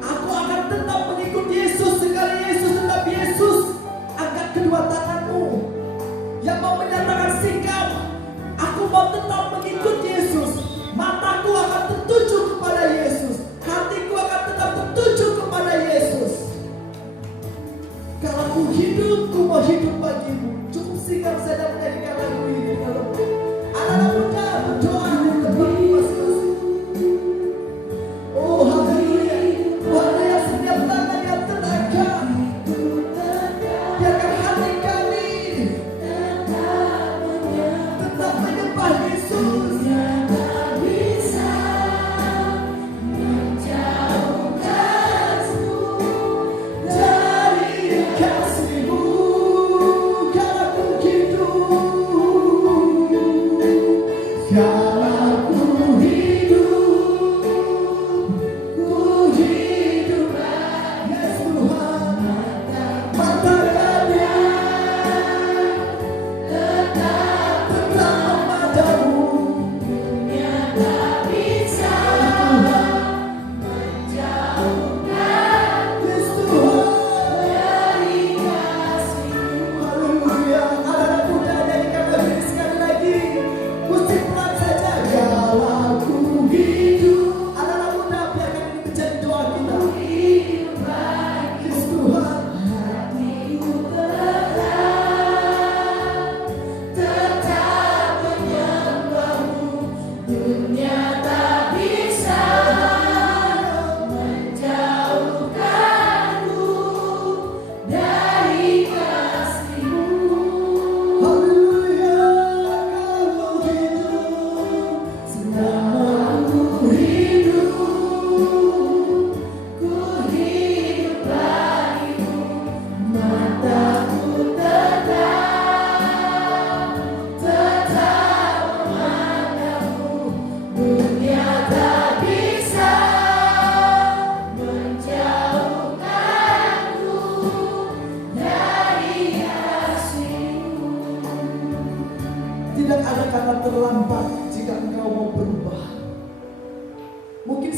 aku akan tetap mengikuti Yesus sekali Yesus tetap Yesus. Angkat kedua tanganmu yang mau menyatakan sikap, aku mau tetap mengikuti Yesus. Mataku akan tertuju kepada Yesus, hatiku akan tetap tertuju kepada Yesus.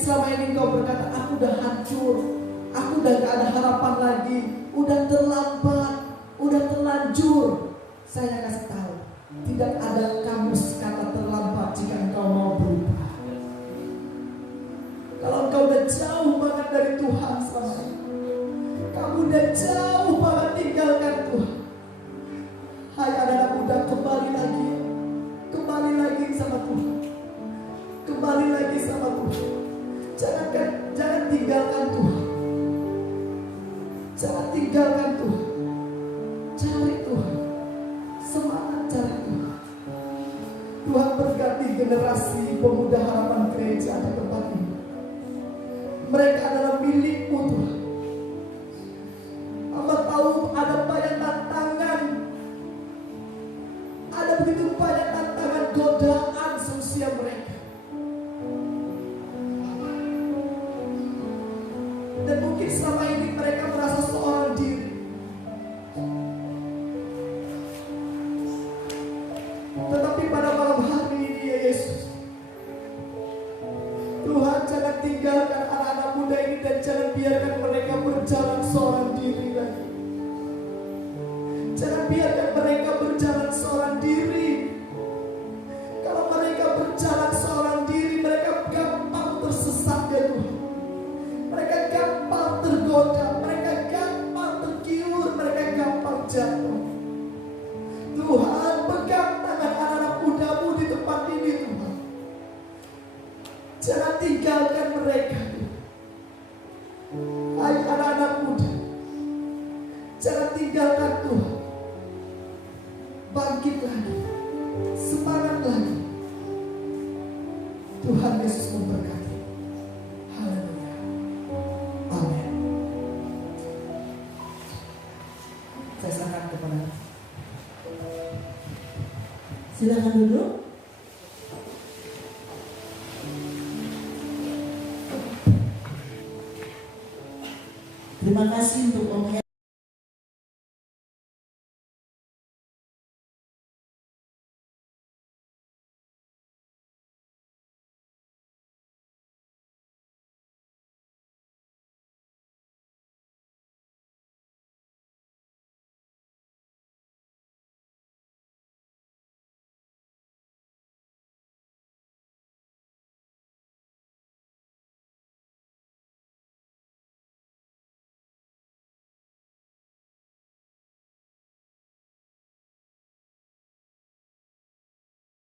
selama ini engkau berkata, aku udah hancur, aku udah gak ada harapan lagi, udah terlambat, udah terlanjur. Saya kasih tahu, tidak ada kamus kata terlambat jika engkau mau berubah. Kalau engkau udah jauh banget dari Tuhan selama ini, kamu udah jauh banget tinggalkan Tuhan, hai anak-anak muda, kembali lagi sama Tuhan, kembali lagi sama Tuhan. Jangan tinggalkan Tuhan, jangan tinggalkan Tuhan. Cari Tuhan, semangat cari Tuhan. Tuhan berkati generasi pemuda Harapan Gereja di tempat ini. Mereka adalah milik-Mu Tuhan. Hamba tahu ada banyak tantangan, ada begitu banyak tantangan, godaan seusia mereka. Dan mungkin selama ini mereka merasa seorang diri. Tetapi pada malam hari ini ya Yesus, Tuhan jangan tinggalkan anak-anak muda ini dan jangan biarkan mereka berjalan seorang diri lagi. Jangan biarkan mereka berjalan seorang diri. Kalau mereka berjalan seorang diri, mereka gampang tersesat ya Tuhan. Mereka gampang tergoda, mereka gampang tergiur, mereka gampang jatuh. Tuhan, pegang tangan anak-anak muda-Mu di tempat ini Tuhan. Jangan tinggalkan mereka. Hai anak-anak muda, jangan tinggalkan Tuhan. Bangkit lagi, semangat lagi. Tuhan Yesus memberkati. Haleluya. Amin. Saya serahkan kepada. Silakan duduk. Terima kasih untuk